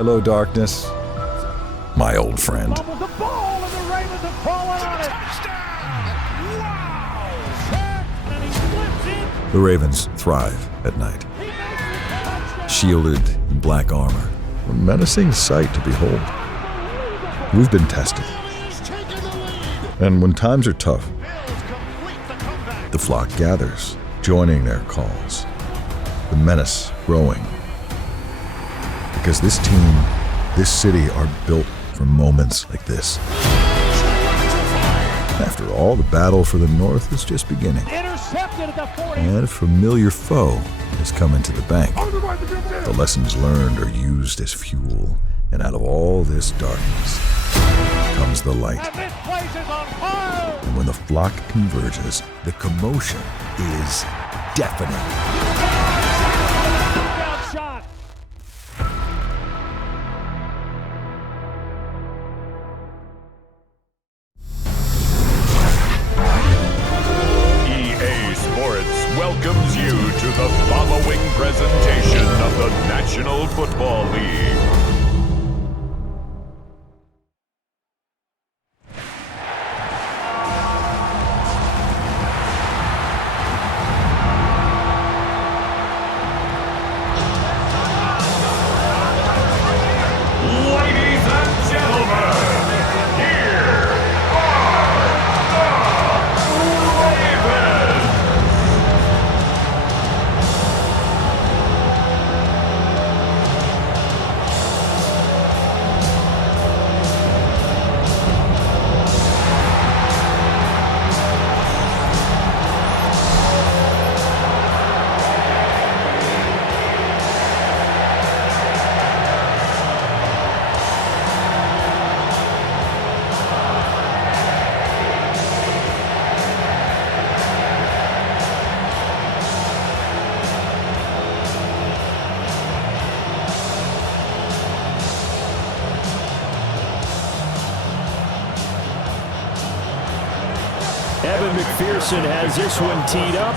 Hello, darkness. My old friend. The ball and the Ravens have fallen on it. Touchdown! Wow! And he flips it. The Ravens thrive at night. Shielded in black armor. A menacing sight to behold. We've been tested. And when times are tough, the flock gathers, joining their calls. The menace growing. Because this team, this city are built for moments like this. After all, the battle for the North is just beginning. Intercepted at the 40. And a familiar foe has come into the bank. The lessons learned are used as fuel. And out of all this darkness comes the light. And this place is on fire. And when the flock converges, the commotion is deafening. Down shot. EA Sports welcomes you to the following presentation of the National Football League. Ladies and gentlemen, here are the Ravens. Evan McPherson has this one teed up,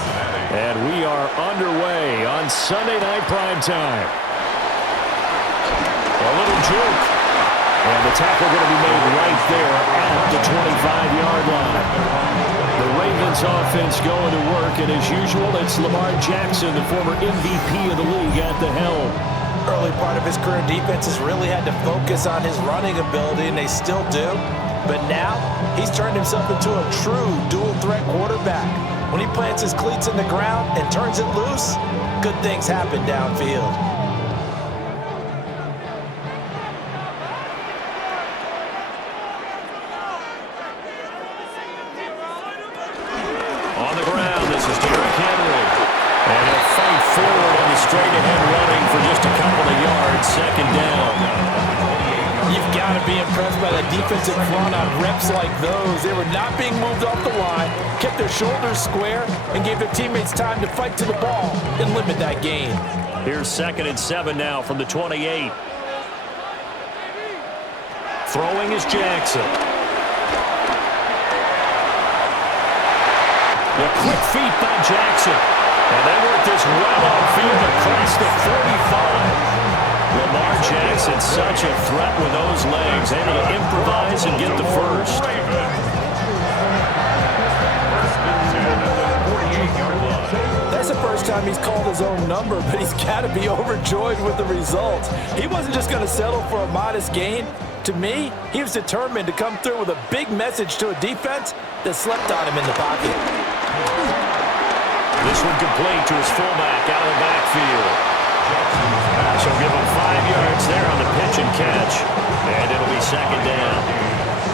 and we are underway on Sunday Night Primetime. A little juke, and the tackle going to be made right there at the 25-yard line. The Ravens offense going to work, and as usual, it's Lamar Jackson, the former MVP of the league, at the helm. Early part of his career, defenses really had to focus on his running ability, and they still do. But now, he's turned himself into a true dual-threat quarterback. When he plants his cleats in the ground and turns it loose, good things happen downfield. On the ground, this is Derrick Henry. And he'll fight forward on the straight-ahead running for just a couple of yards, second down. You've got to be impressed by the defensive front on reps like those. They were not being moved off the line, kept their shoulders square, and gave their teammates time to fight to the ball and limit that gain. Here's 2nd and 7 now from the 28. Throwing is Jackson. The quick feet by Jackson. And they work this right on field across the 45. Lamar Jackson, such a threat with those legs, able to improvise and get the first. That's the first time he's called his own number, but he's got to be overjoyed with the results. He wasn't just going to settle for a modest gain. To me, he was determined to come through with a big message to a defense that slept on him in the pocket. This one complete to his fullback out of the backfield. So give him 5 yards there on the pitch and catch, and it'll be second down.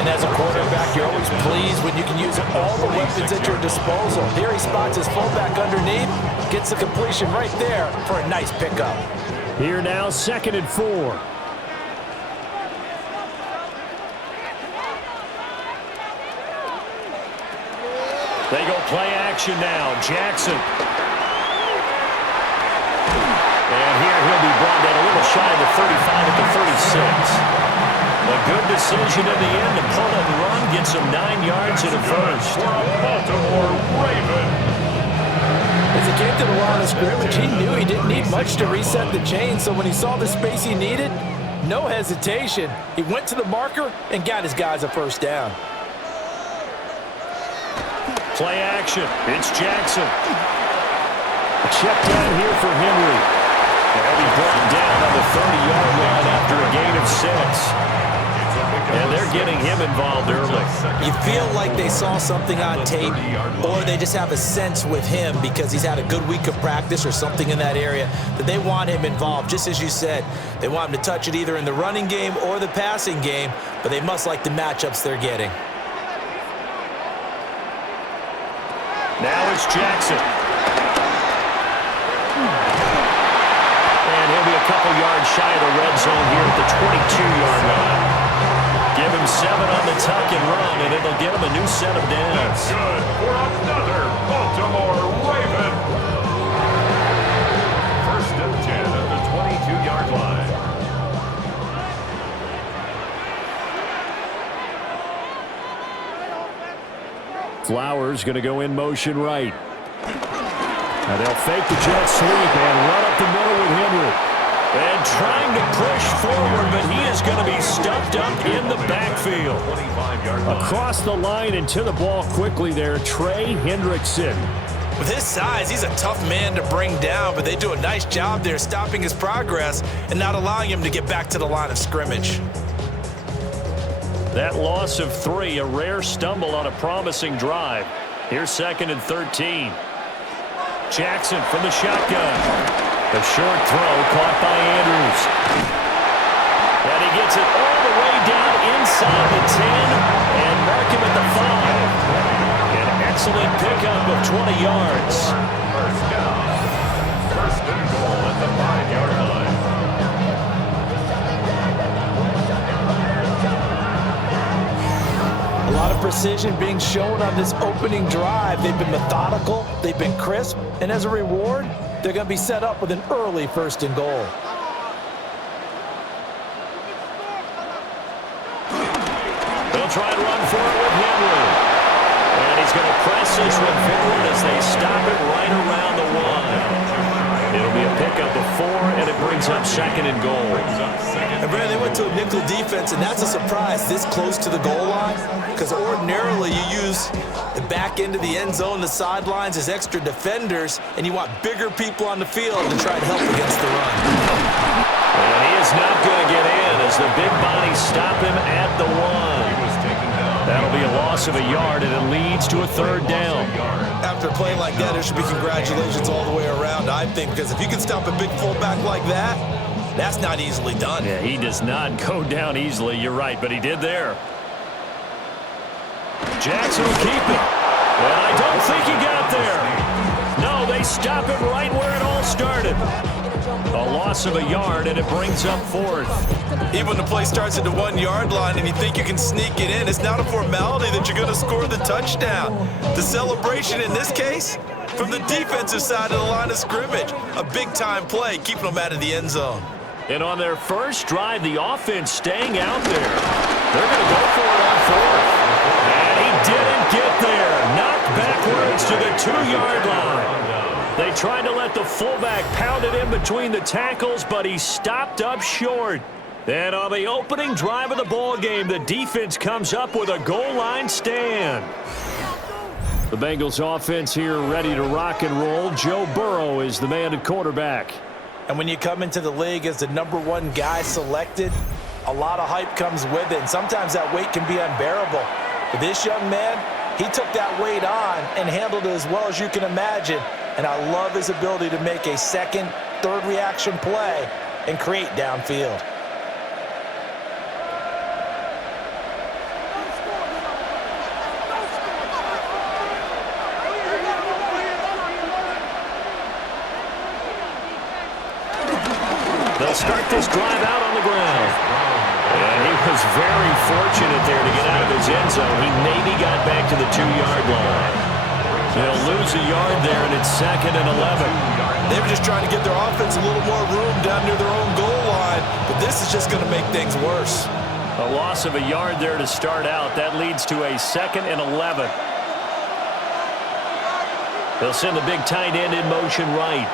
And as a quarterback, you're always pleased when you can use all the weapons at your disposal. Here he spots his fullback underneath, gets the completion right there for a nice pickup. Here now, 2nd and 4. They go play action now. Jackson. And here he'll be brought down a little shy of the 35 at the 36. A good decision in the end to pull and run, gets him 9 yards in the first. Baltimore Ravens. As he came to the line of scrimmage, he knew he didn't need much to reset the chain, so when he saw the space he needed, no hesitation. He went to the marker and got his guys a first down. Play action. It's Jackson. A check down here for Henry. They'll be brought down on the 30-yard line after a gain of 6. And they're getting him involved early. You feel like they saw something on tape, or they just have a sense with him because he's had a good week of practice or something in that area that they want him involved. Just as you said, they want him to touch it either in the running game or the passing game, but they must like the matchups they're getting. Now it's Jackson. And he'll be a couple yards shy of the red zone here at the 22-yard line. Give him 7 on the tuck and run, and it'll get him a new set of downs. Good for another Baltimore Raven. First and 10 at the 22-yard line. Flowers going to go in motion right. Now they'll fake the jet sweep and run up the middle with Henry. And trying to push forward, but he is going to be stuffed up in the backfield. Across the line and to the ball quickly there, Trey Hendrickson. With his size, he's a tough man to bring down, but they do a nice job there stopping his progress and not allowing him to get back to the line of scrimmage. That loss of 3, a rare stumble on a promising drive. Here's 2nd and 13. Jackson from the shotgun. The short throw caught by Andrews. And he gets it all the way down inside the 10 and mark him at the 5. An excellent pickup of 20 yards. First down. First and goal at the 5-yard line. A lot of precision being shown on this opening drive. They've been methodical, they've been crisp, and as a reward, they're going to be set up with an early 1st and goal. They'll try and run for it with Henry. And he's going to press this one forward as they stop it right around the 1. It'll be a pickup of 4, and it brings up 2nd and goal. And Brandon, they went to a nickel defense, and that's a surprise this close to the goal line, because ordinarily you use the back end of the end zone, the sidelines as extra defenders, and you want bigger people on the field to try to help against the run. And he is not going to get in as the big bodies stop him at the 1. That'll be a loss of a yard, and it leads to a 3rd down. After a play like that, there should be congratulations all the way around, I think, because if you can stop a big fullback like that, that's not easily done. Yeah, he does not go down easily, you're right, but he did there. Jackson will keep it. And I don't think he got there. No, they stop him right where it all started. A loss of a yard, and it brings up 4th. Even when the play starts at the 1-yard line and you think you can sneak it in, it's not a formality that you're going to score the touchdown. The celebration in this case, from the defensive side of the line of scrimmage, a big-time play, keeping them out of the end zone. And on their first drive, the offense staying out there. They're going to go for it on 4th. And he didn't get there. Knocked backwards to the 2-yard line. They tried to let the fullback pound it in between the tackles, but he stopped up short. And on the opening drive of the ball game, the defense comes up with a goal line stand. The Bengals offense here ready to rock and roll. Joe Burrow is the man at quarterback. And when you come into the league as the #1 guy selected, a lot of hype comes with it. And sometimes that weight can be unbearable. But this young man, he took that weight on and handled it as well as you can imagine. And I love his ability to make a 2nd, 3rd reaction play and create downfield. They'll start this drive out on the ground. And he was very fortunate there to get out of his end zone. He maybe got back to the 2-yard line. They'll lose a yard there, and it's 2nd and 11. They were just trying to give their offense a little more room down near their own goal line, but this is just going to make things worse. A loss of a yard there to start out. That leads to a 2nd and 11. They'll send the big tight end in motion right.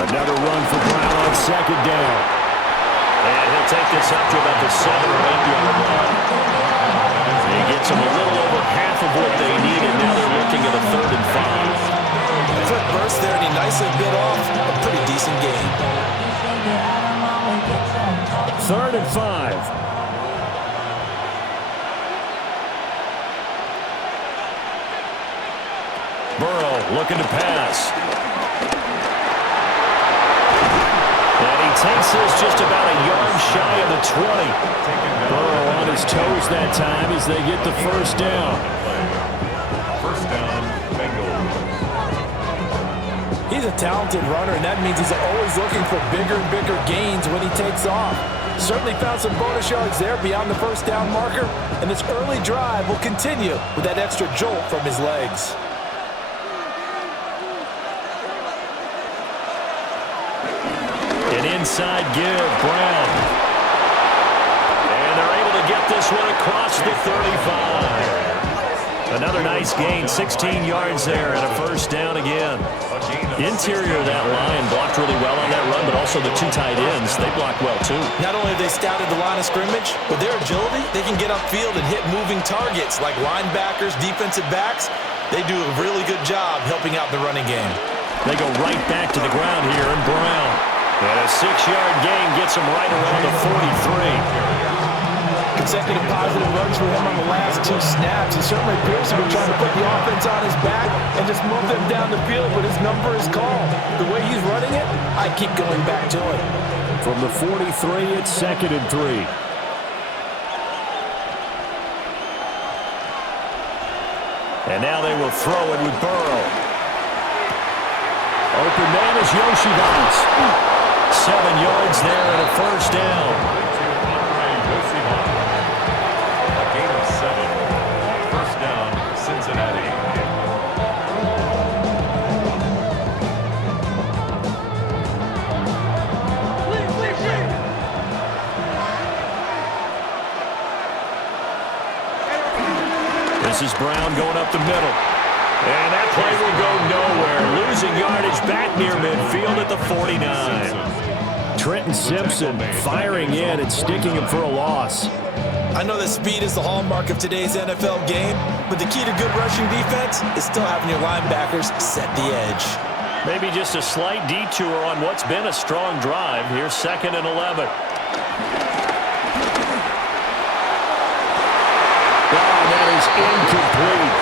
Another run for Brown on second down. And he'll take this up to about the 7 or 8-yard line. He gets them a little over half of what they needed. Now they're looking at a 3rd and 5. A quick burst there, and he nicely bit off a pretty decent gain. 3rd and 5. Burrow looking to pass. And he takes this just about a yard shy of the 20. Burrow on his toes that time as they get the first down. First down, Bengals. He's a talented runner, and that means he's always looking for bigger and bigger gains when he takes off. Certainly found some bonus yards there beyond the first down marker, and this early drive will continue with that extra jolt from his legs. An inside give, Brown. And they're able to get this one across the 35. Another nice gain, 16 yards there, and a first down again. Interior of that line blocked really well on that run, but also the 2 tight ends, they blocked well too. Not only have they scouted the line of scrimmage, with their agility, they can get upfield and hit moving targets like linebackers, defensive backs. They do a really good job helping out the running game. They go right back to the ground here, and Brown. And a 6-yard gain gets him right around the 43. Consecutive positive runs for him on the last 2 snaps. He certainly appears to be trying to put the offense on his back and just move them down the field, but his number is called. The way he's running it, I keep going back to it. From the 43, it's 2nd and 3. And now they will throw it with Burrow. Open man is Yoshivas. 7 yards there and a first down. A gain of 7. First down, Cincinnati. This is Brown going up the middle. And that play will go nowhere. Losing yardage back near midfield at the 49. Trenton Simpson firing in and sticking him for a loss. I know that speed is the hallmark of today's NFL game, but the key to good rushing defense is still having your linebackers set the edge. Maybe just a slight detour on what's been a strong drive. Here's 2nd and 11. That is incomplete.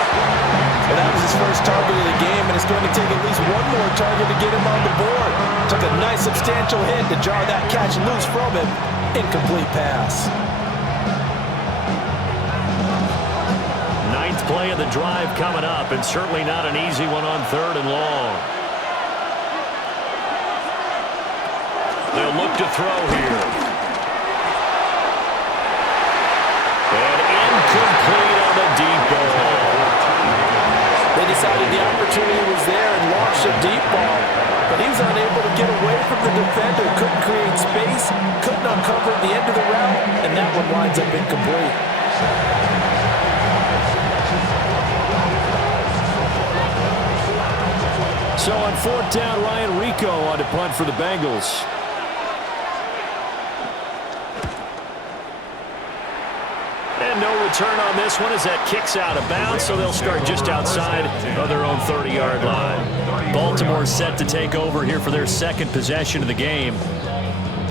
Well, that was his first target of the game, and it's going to take at least one more target to get him on the board. Took a nice substantial hit to jar that catch loose from him. Incomplete pass. 9th play of the drive coming up, and certainly not an easy one on 3rd and long. They'll look to throw here. And incomplete on the deep ball. They decided the opportunity was there and launched a deep ball, but he was unable to get away from the defender, couldn't create space, couldn't uncover at the end of the route, and that one winds up incomplete. So on 4th down, Ryan Rico on to punt for the Bengals. And no return on this one as that kicks out of bounds, so they'll start just outside of their own 30-yard line. Baltimore set to take over here for their 2nd possession of the game.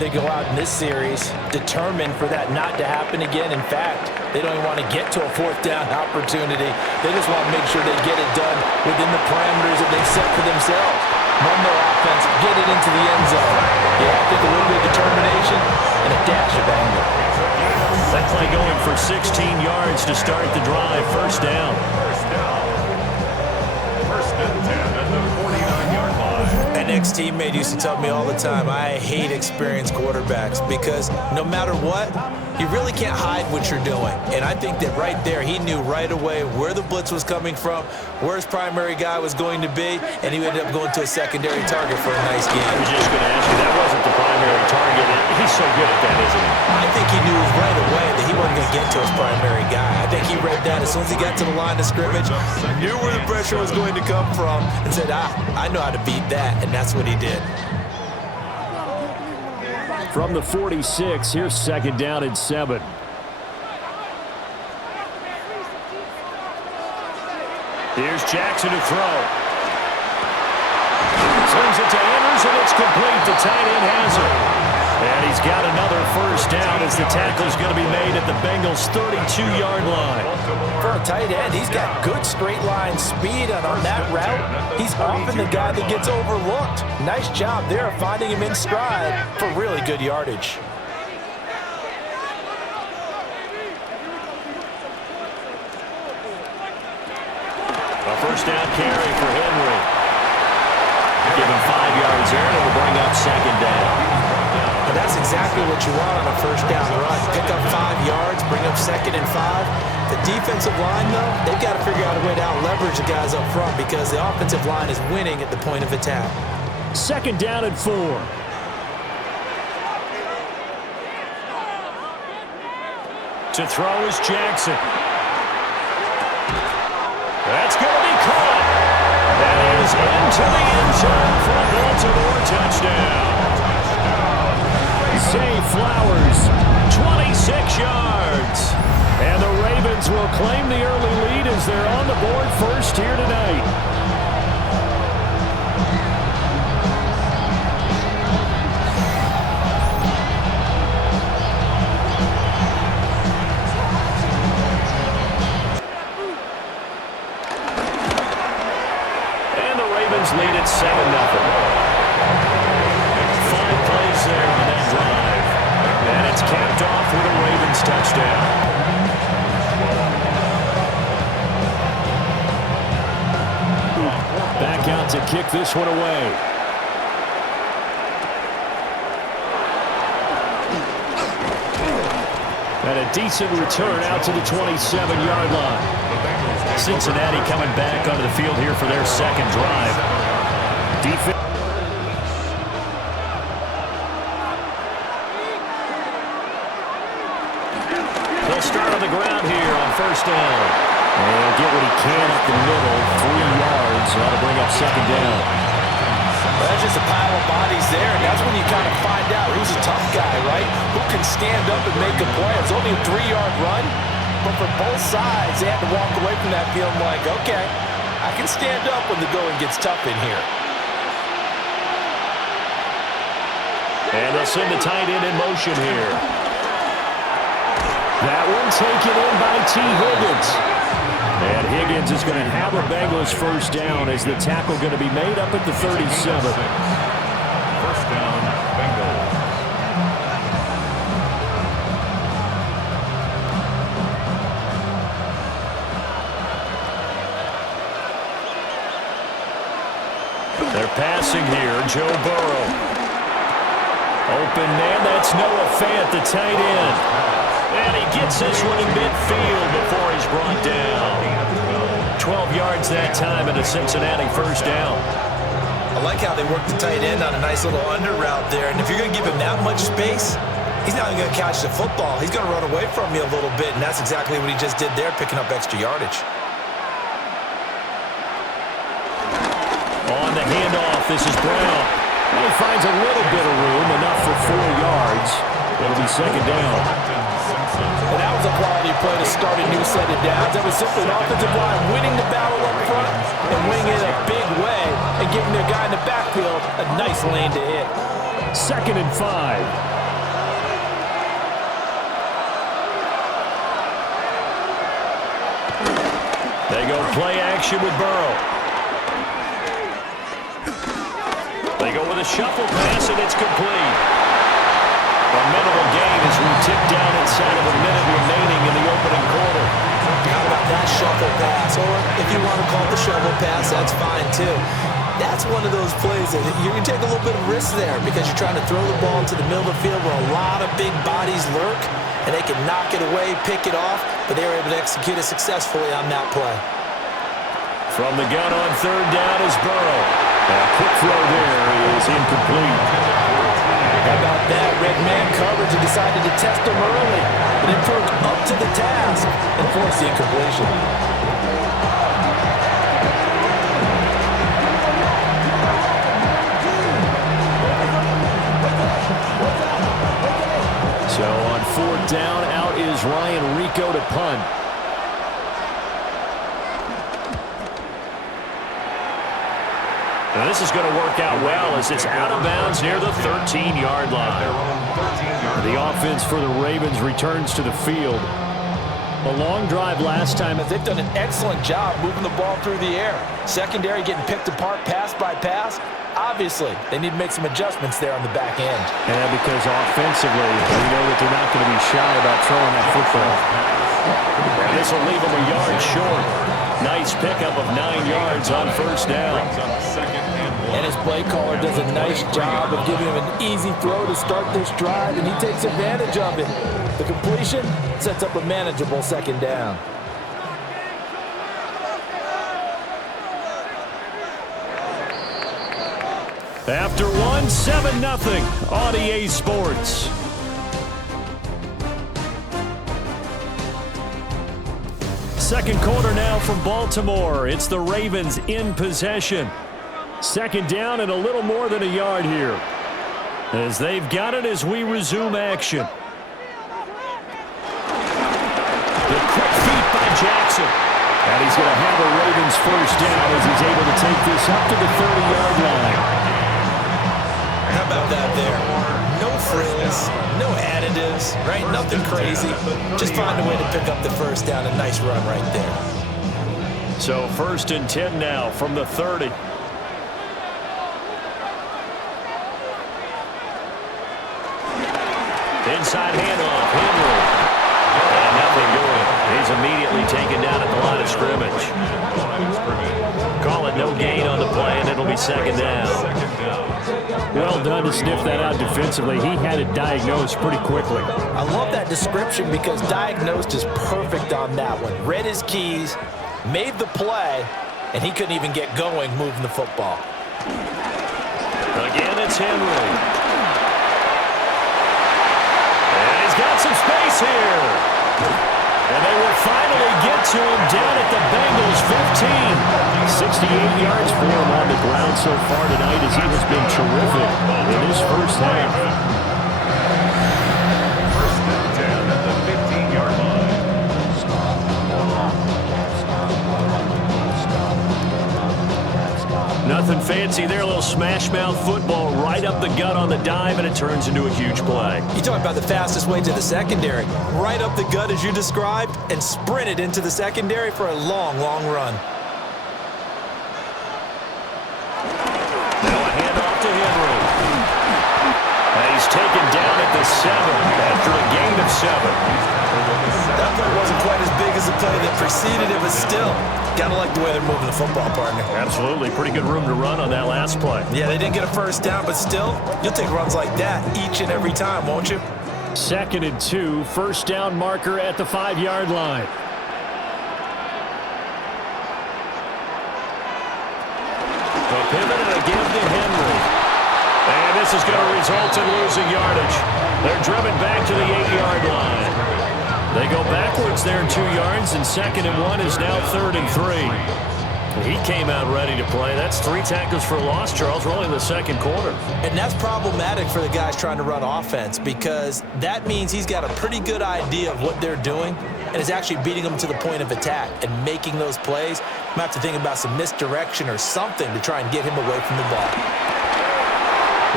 They go out in this series determined for that not to happen again. In fact, they don't even want to get to a 4th down opportunity. They just want to make sure they get it done within the parameters that they set for themselves. Run their offense, get it into the end zone. Yeah, I think a little bit of determination and a dash of anger. That play going for 16 yards to start the drive. First down. First and 10 at the 49-yard line. An ex-teammate used to tell me all the time, I hate experienced quarterbacks because no matter what, you really can't hide what you're doing. And I think that right there, he knew right away where the blitz was coming from, where his primary guy was going to be, and he ended up going to a secondary target for a nice game. I was just going to ask you, that wasn't the primary target. He's so good at that, isn't he? I think he knew right away that he wasn't going to get to his primary guy. I think he read that as soon as he got to the line of scrimmage, knew where the pressure was going to come from, and said, I know how to beat that, and that's what he did. From the 46, here's 2nd down and 7. Here's Jackson to throw. Sends it to Andrews, and it's complete. The tight end has it. And he's got another first down as the tackle's going to be made at the Bengals' 32-yard line. For a tight end, he's got good straight line speed, and on that route, he's often the guy that gets overlooked. Nice job there finding him in stride for really good yardage. A first down carry for Henry. Give him 5 yards there, and it'll bring up 2nd down. And that's exactly what you want on a first down run. Pick up 5 yards, bring up 2nd and 5. The defensive line, though, they've got to figure out a way to out-leverage the guys up front because the offensive line is winning at the point of attack. 2nd down and 4. To throw is Jackson. That's going to be caught. That is into the end zone for a Baltimore touchdown. Zay Flowers, 26 yards. And the Ravens will claim the early lead as they're on the board first here tonight. Lead at 7-0. 5 plays there on that drive. And it's capped off with a Ravens touchdown. Back out to kick this one away. And a decent return out to the 27-yard line. Cincinnati coming back onto the field here for their 2nd drive. Defense. They'll start on the ground here on first down. And he'll get what he can up the middle. 3 yards. That'll bring up 2nd down. Well, that's just a pile of bodies there, and that's when you kind of find out who's a tough guy, right? Who can stand up and make a play. It's only a 3-yard run. But for both sides, they had to walk away from that field like, okay, I can stand up when the going gets tough in here. And they'll send the tight end in motion here. That one taken in by T. Higgins. And Higgins is going to have a Bengals first down as the tackle going to be made up at the 37. First down, Bengals. They're passing here. Joe Burrow. Open man. That's Noah Fant, the tight end. And he gets this one in midfield before he's brought down. 12 yards that time and a Cincinnati first down. I like how they work the tight end on a nice little under route there. And if you're going to give him that much space, he's not even going to catch the football. He's going to run away from you a little bit, and that's exactly what he just did there, picking up extra yardage. On the handoff, this is Brown. And he finds a little bit of room, enough for 4 yards. It'll be 2nd down. And that was a quality play to start a new set of downs. That was simply an offensive line winning the battle up front and winning it a big way and giving their guy in the backfield a nice lane to hit. 2nd and 5. They go play action with Burrow. They go with a shuffle pass, and it's complete. A minimal gain as we tick down inside of a minute remaining in the opening quarter. How about that shuffle pass? Or if you want to call it the shovel pass, that's fine too. That's one of those plays that you're going to take a little bit of risk there because you're trying to throw the ball to the middle of the field where a lot of big bodies lurk, and they can knock it away, pick it off, but they were able to execute it successfully on that play. From the gun on 3rd down is Burrow. A quick throw there is incomplete. How about that? Red man coverage and decided to test him early, but it proved up to the task and forced the incompletion. to punt. Now this is going to work out well as it's out of bounds near the 13-yard line. The offense for the Ravens returns to the field. A long drive last time. They've done an excellent job moving the ball through the air. Secondary getting picked apart pass by pass. Obviously, they need to make some adjustments there on the back end. And because offensively, we know that they're not going to be shy about throwing that football. And this will leave them a yard short. Nice pickup of 9 yards on first down. And his play caller does a nice job of giving him an easy throw to start this drive, and he takes advantage of it. The completion sets up a manageable second down. After one, 7-0 on EA Sports. Second quarter now from Baltimore. It's the Ravens in possession. Second down and a little more than a yard here, as they've got it as we resume action. The quick feet by Jackson. And he's going to have a Ravens first down as he's able to take this up to the 30-yard line. How about that there? No frills, no additives, right? Nothing crazy. Just find a way to pick up the first down. A nice run right there. So 1st and 10 now from the 30. Inside handoff, Henry. And nothing doing. He's immediately taken down at the line of scrimmage. Call it no gain on the play, and it'll be second down. Well done to sniff that out defensively. He had it diagnosed pretty quickly. I love that description because diagnosed is perfect on that one. Read his keys, made the play, and he couldn't even get going moving the football. Again, it's Henry. Got some space here. And they will finally get to him down at the Bengals 15. 68 yards for him on the ground so far tonight as he has been terrific in his first half. First and 10 at the 15-yard line. Nothing fancy there, a little smash mouth football right up the gut on the dive, and it turns into a huge play. You talk about the fastest way to the secondary. Right up the gut as you described and sprinted into the secondary for a long, long run. Now a handoff to Henry. And he's taken down at the 7 after a gain of 7. That play wasn't quite as big as the play that preceded it, but still, gotta like the way they're moving the football, partner. Absolutely. Pretty good room to run on that last play. Yeah, they didn't get a first down, but still, you'll take runs like that each and every time, won't you? 2nd and 2, first down marker at the 5-yard line. The pivot and a give to Henry. And this is going to result in losing yardage. They're driven back to the 8-yard line. They go backwards there 2 yards, and 2nd and 1 is now 3rd and 3. He came out ready to play. That's 3 tackles for loss, Charles. We're only in the second quarter. And that's problematic for the guys trying to run offense because that means he's got a pretty good idea of what they're doing and is actually beating them to the point of attack and making those plays. Might have to think about some misdirection or something to try and get him away from the ball.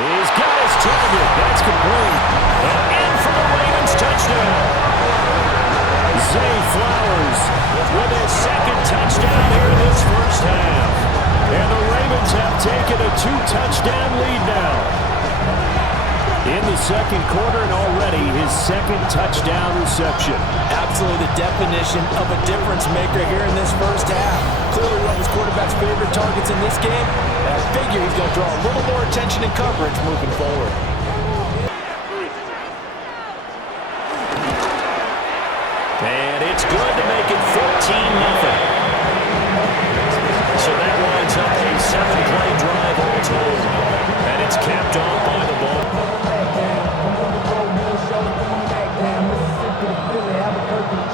He's got his target. That's complete. And in for the Ravens touchdown. Zay Flowers with his 2nd touchdown here in this first half. And the Ravens have taken a 2-touchdown lead now. In the second quarter and already his 2nd touchdown reception. Absolutely the definition of a difference maker here in this first half. Clearly one of his quarterback's favorite targets in this game. And I figure he's going to draw a little more attention and coverage moving forward. And it's good to make it 14-0. So that winds up a 7-play drive all told. And it's capped off by the ball.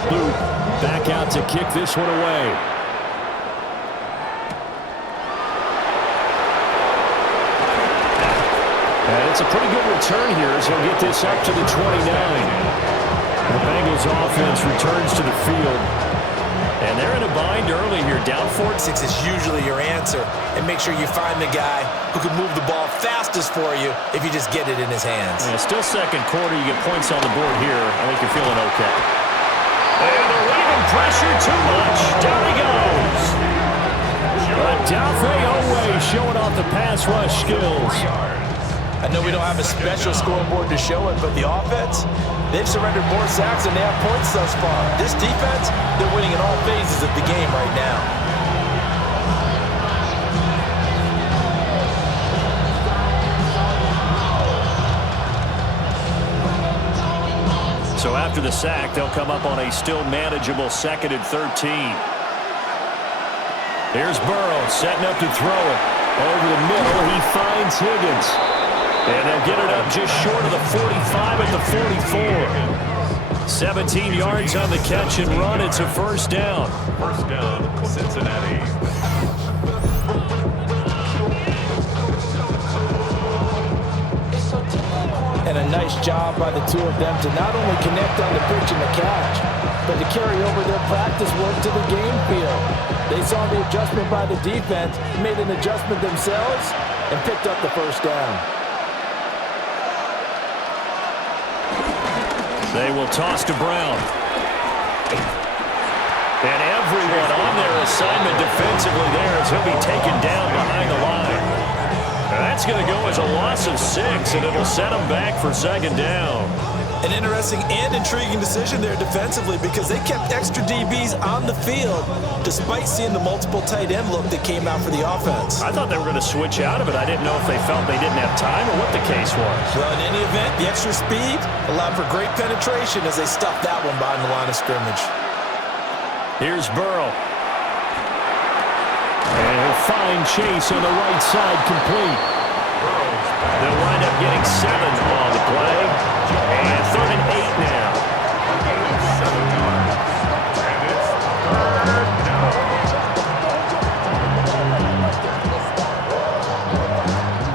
Luke back out to kick this one away. And it's a pretty good return here as he'll get this up to the 29. The Bengals offense returns to the field. And they're in a bind early here. Down 4-6 is usually your answer. And make sure you find the guy who can move the ball fastest for you if you just get it in his hands. Yeah, still second quarter. You get points on the board here. I think you're feeling okay. And they're leaving pressure too much. Down he goes. Adolphe Owe showing off the pass rush skills. I know we don't have a special scoreboard to show it, but the offense, they've surrendered more sacks than they have points thus far. This defense, they're winning in all phases of the game right now. So after the sack, they'll come up on a still manageable 2nd and 13. Here's Burrow setting up to throw it. Over the middle, he finds Higgins. And they'll get it up just short of the 45 at the 44. 17 yards on the catch and run. It's a first down. First down, Cincinnati. And a nice job by the two of them to not only connect on the pitch and the catch, but to carry over their practice work to the game field. They saw the adjustment by the defense, made an adjustment themselves, and picked up the first down. They will toss to Brown. And everyone on their assignment defensively there as he'll be taken down behind the line. That's going to go as a loss of 6, and it'll set them back for 2nd down. An interesting and intriguing decision there defensively because they kept extra DBs on the field despite seeing the multiple tight end look that came out for the offense. I thought they were going to switch out of it. I didn't know if they felt they didn't have time or what the case was. Well, in any event, the extra speed allowed for great penetration as they stuffed that one behind the line of scrimmage. Here's Burrow. And he'll find Chase on the right side complete. They'll wind up getting 7 on the play. And 3rd and 8 now.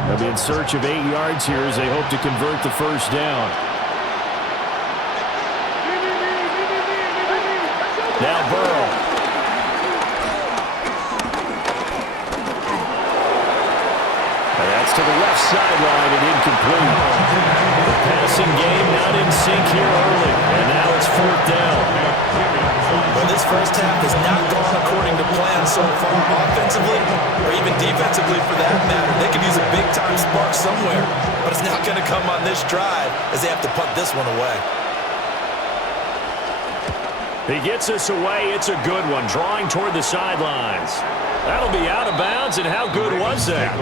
They'll be in search of 8 yards here as they hope to convert the first down. Now Burrow. And that's to the left sideline and incomplete. The passing game not in sync here early. And now it's 4th down. Well, this first half has not gone according to plan so far offensively or even defensively for that matter. They could use a big-time spark somewhere, but it's not going to come on this drive as they have to punt this one away. He gets us away. It's a good one, drawing toward the sidelines. That'll be out of bounds, and how good was that?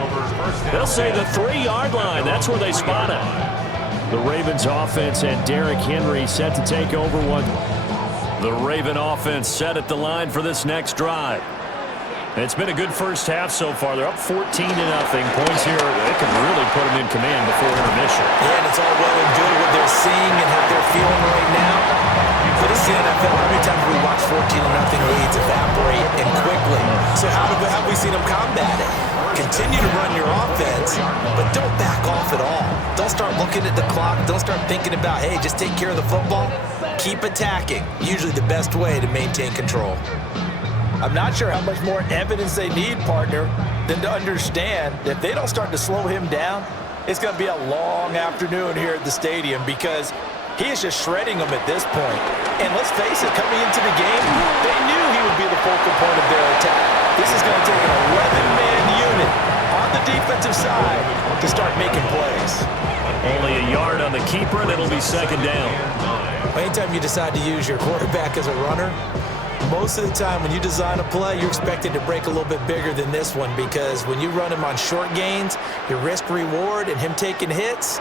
They'll say the 3-yard line. That's where they spot it. The Ravens offense and Derrick Henry set to take over one. The Raven offense set at the line for this next drive. It's been a good first half so far. They're up 14-0. Points here, they can really put them in command before intermission. Yeah, and it's all well and good what they're seeing and how they're feeling right now. But it's the NFL. How many times we watch 14-0 leads evaporate and quickly? So how have we seen them combat it? Continue to run your offense, but don't back off at all. Don't start looking at the clock. Don't start thinking about, hey, just take care of the football. Keep attacking. Usually the best way to maintain control. I'm not sure how much more evidence they need, partner, than to understand that if they don't start to slow him down, it's going to be a long afternoon here at the stadium because he is just shredding them at this point. And let's face it, coming into the game, they knew he would be the focal point of their attack. This is going to take an 11-man unit on the defensive side to start making plays. Only a yard on the keeper, and it'll be 2nd down. Anytime you decide to use your quarterback as a runner, most of the time when you design a play, you're expected to break a little bit bigger than this one because when you run him on short gains, your risk-reward and him taking hits,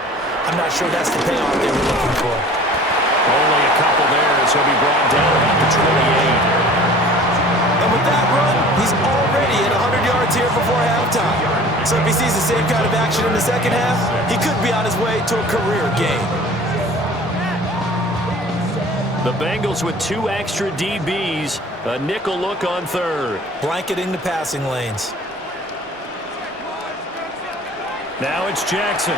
I'm not sure that's the payoff they were looking for. Only a couple there as he'll be brought down about the 28. And with that run, he's already at 100 yards here before halftime. So if he sees the same kind of action in the second half, he could be on his way to a career game. The Bengals with 2 extra DBs, a nickel look on 3rd. Blanketing the passing lanes. Now it's Jackson.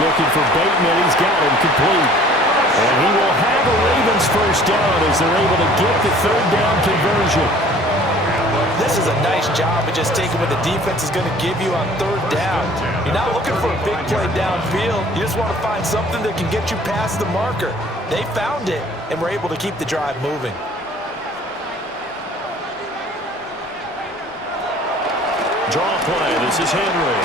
Looking for Bateman, he's got him complete. And he will have a Ravens first down as they're able to get the third down conversion. This is a nice job of just taking what the defense is going to give you on third down. You're not looking for a big play downfield. You just want to find something that can get you past the marker. They found it and were able to keep the drive moving. Draw play. This is Henry.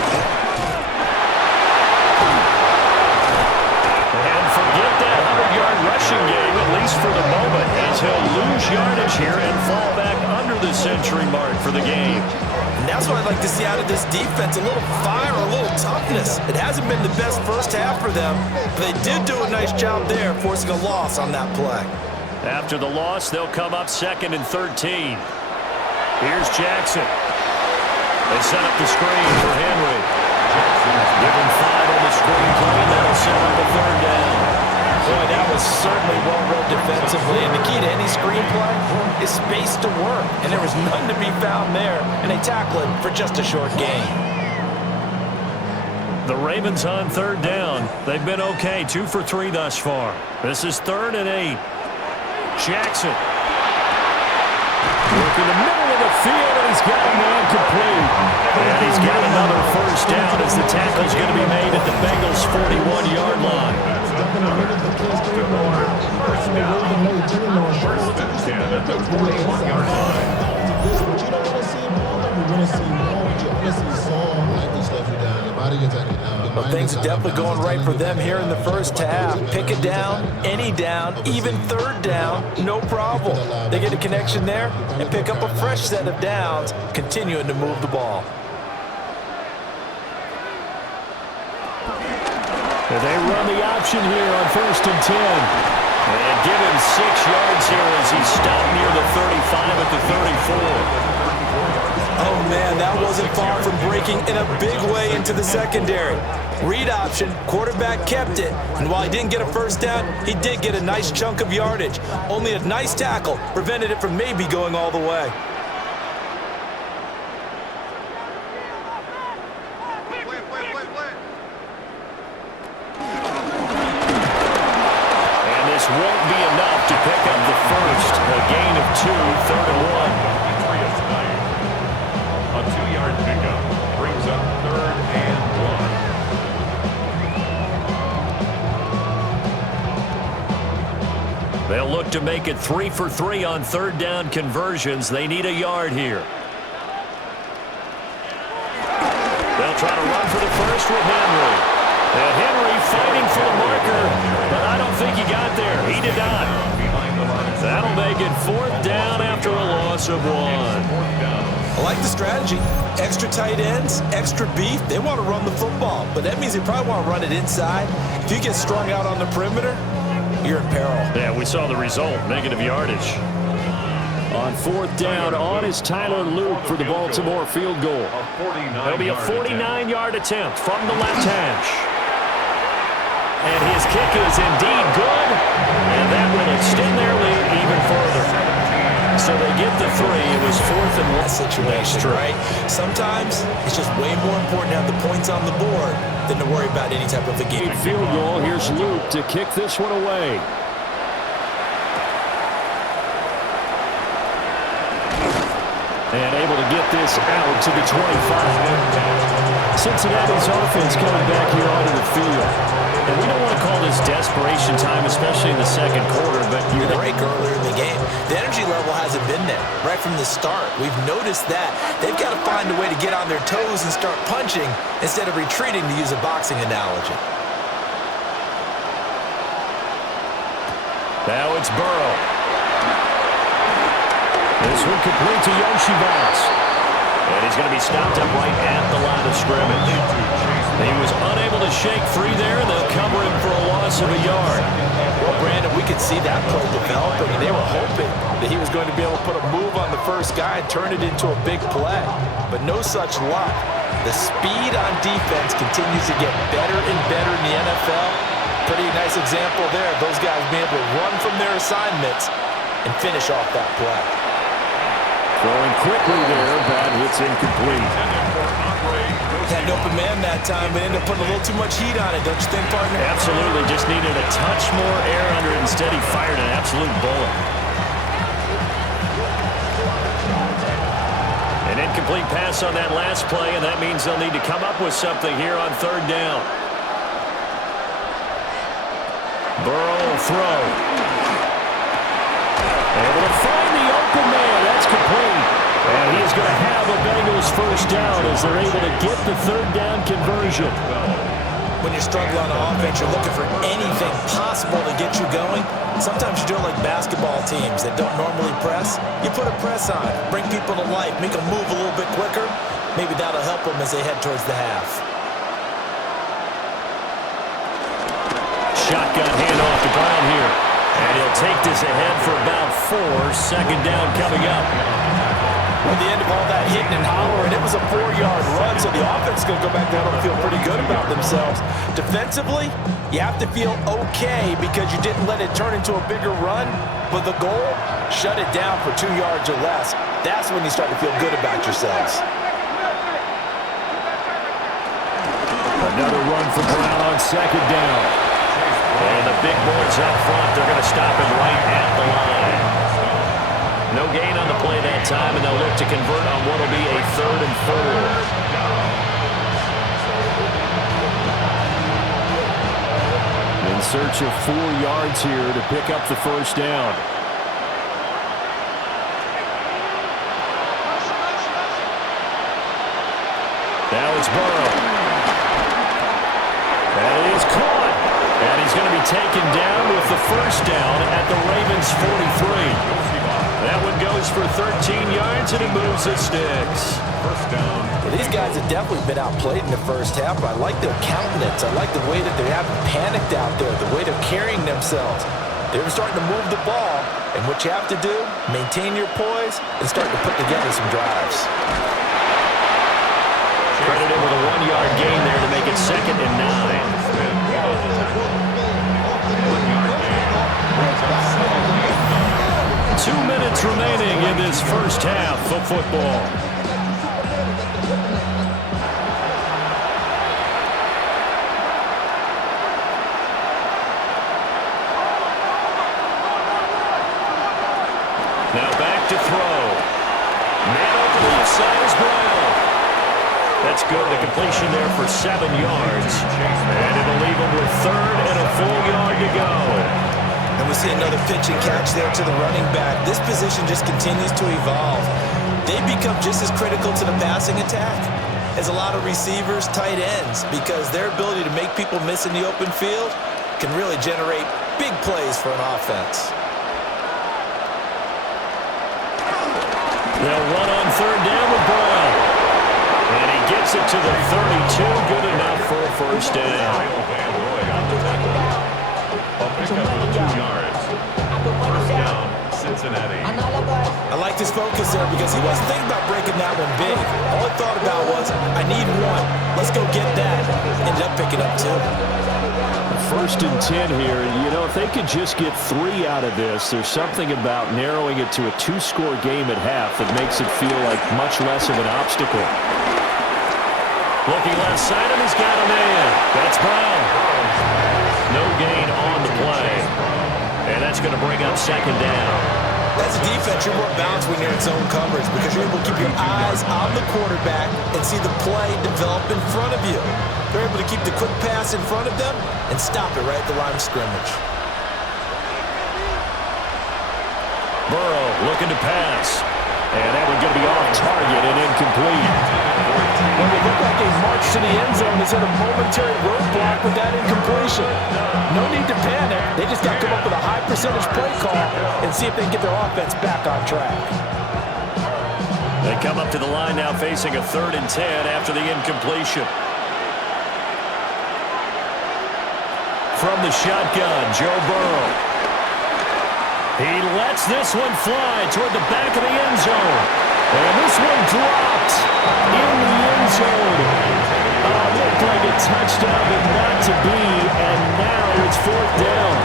And forget that 100-yard rushing game, at least for the moment, as he'll lose yardage here and fall back under the century mark for the game. And that's what I'd like to see out of this defense, a little fire, a little toughness. It hasn't been the best first half for them, but they did do a nice job there, forcing a loss on that play. After the loss, they'll come up 2nd and 13. Here's Jackson. They set up the screen for Henry. Give him 5 on the screen play, and that'll set up a third down. Boy, that was certainly well read defensively, and the key to any screenplay is space to work, and there was none to be found there, and they tackled it for just a short gain. The Ravens on third down. They've been okay, 2 for 3 thus far. This is 3rd and 8. Jackson. Look in the middle of the field, and he's got a man complete. And he's got another first down as the tackle's going to be made at the Bengals' 41-yard line. Well, things are definitely going right for them here in the first half. Pick it down, any down, even third down, no problem. They get a connection there and pick up a fresh set of downs, continuing to move the ball. They run the option here on 1st and 10. And give him 6 yards here as he stopped near the 35 at the 34. Oh, man, that wasn't far from breaking in a big way into the secondary. Read option, quarterback kept it. And while he didn't get a first down, he did get a nice chunk of yardage. Only a nice tackle prevented it from maybe going all the way. And this won't be enough to pick up the first. A gain of 2, 3rd and 1. A 2-yard pickup brings up 3rd and 1. They'll look to make it 3 for 3 on third down conversions. They need a yard here. They'll try to run for the first with Henry. And Henry fighting for the marker, but I don't think he got there. He did not. That'll make it 4th down after a loss of 1. I like the strategy. Extra tight ends, extra beef. They want to run the football, but that means they probably want to run it inside. If you get strung out on the perimeter, you're in peril. Yeah, we saw the result, negative yardage. On 4th down, on is Tyler Luke for the Baltimore field goal. It'll be a 49-yard attempt from the left hash. And his kick is indeed good, and that will extend their lead even further. So they get the 3. It was 4th and 1 situation, right? Sometimes it's just way more important to have the points on the board than to worry about any type of a game. Field goal. Here's Luke to kick this one away. And able to get this out to the 25. Cincinnati's offense coming back here onto the field. And we don't want to call this desperation time, especially in the second quarter, but you're right earlier in the game. The energy level hasn't been there right from the start. We've noticed that. They've got to find a way to get on their toes and start punching instead of retreating, to use a boxing analogy. Now it's Burrow. This one complete to Yoshivas. And he's going to be stopped up right at the line of scrimmage. He was unable to shake free there, and they'll cover him for a loss of a yard. Well, Brandon, we could see that play developing, and they were hoping that he was going to be able to put a move on the first guy and turn it into a big play. But no such luck. The speed on defense continues to get better and better in the NFL. Pretty nice example there of those guys being able to run from their assignments and finish off that play. Throwing quickly there, that hit's incomplete. Had an open open man that time, but ended up putting a little too much heat on it, don't you think, partner? Absolutely. Just needed a touch more air under it. Instead, he fired an absolute bullet. An incomplete pass on that last play, and that means they'll need to come up with something here on third down. Burrow will throw. Able to find the open man. That's complete. And he is going to have a Bengals first down as they're able to get the third down conversion. When you're struggling on offense, you're looking for anything possible to get you going. Sometimes you do it like basketball teams that don't normally press. You put a press on, bring people to life, make them move a little bit quicker. Maybe that'll help them as they head towards the half. Shotgun handoff to Brown here. And he'll take this ahead for about 4. Second down coming up. At the end of all that hitting and hollering, it was a 4-yard run, so the offense is going to go back there and feel pretty good about themselves. Defensively, you have to feel okay because you didn't let it turn into a bigger run, but the goal, shut it down for 2 yards or less. That's when you start to feel good about yourselves. Another run for Brown on second down. And the big boys up front, they're going to stop him right at the line. No gain on the play that time, and they'll look to convert on what will be a 3rd and 4. In search of 4 yards here to pick up the first down. Now it's Burrow. That is caught. And he's going to be taken down with the first down at the Ravens' 43. That one goes for 13 yards, and it moves the sticks. First down. Well, these guys have definitely been outplayed in the first half, but I like their countenance. I like the way that they haven't panicked out there, the way they're carrying themselves. They're starting to move the ball, and what you have to do, maintain your poise and start to put together some drives. Credited with a 1-yard gain there to make it 2nd and 9. 2 minutes remaining in this first half of football. Now back to throw. Man on the left side is Brown. That's good. The completion there for 7 yards. And it'll leave him with 3rd and a full yard to go. And we see another pitch and catch there to the running back. This position just continues to evolve. They become just as critical to the passing attack as a lot of receivers, tight ends, because their ability to make people miss in the open field can really generate big plays for an offense. They'll run on 3rd down with Brown. And he gets it to the 32. Good enough for a first down. Pick up for 2 yards. First down, Cincinnati. I like this focus there because he wasn't thinking about breaking that one big. All he thought about was, I need 1. Let's go get that. Ended up picking up 2. 1st and 10 here. You know, if they could just get 3 out of this, there's something about narrowing it to a 2-score game at half that makes it feel like much less of an obstacle. Looking left side, and he's got a man. That's Brown. No gain on the play. And that's going to bring up 2nd down. As a defense, you're more balanced when you're in zone coverage because you're able to keep your eyes on the quarterback and see the play develop in front of you. They're able to keep the quick pass in front of them and stop it right at the line of scrimmage. Burrow looking to pass. And that one going to be off target and incomplete. When they look like they marched to the end zone, they set a momentary roadblock with that incompletion. No need to panic. They just got to come up with a high percentage play call and see if they can get their offense back on track. They come up to the line now facing a 3rd and 10 after the incompletion. From the shotgun, Joe Burrow. He lets this one fly toward the back of the end zone. And this one dropped in the end zone. Looked like a touchdown, but not to be. And now it's 4th down.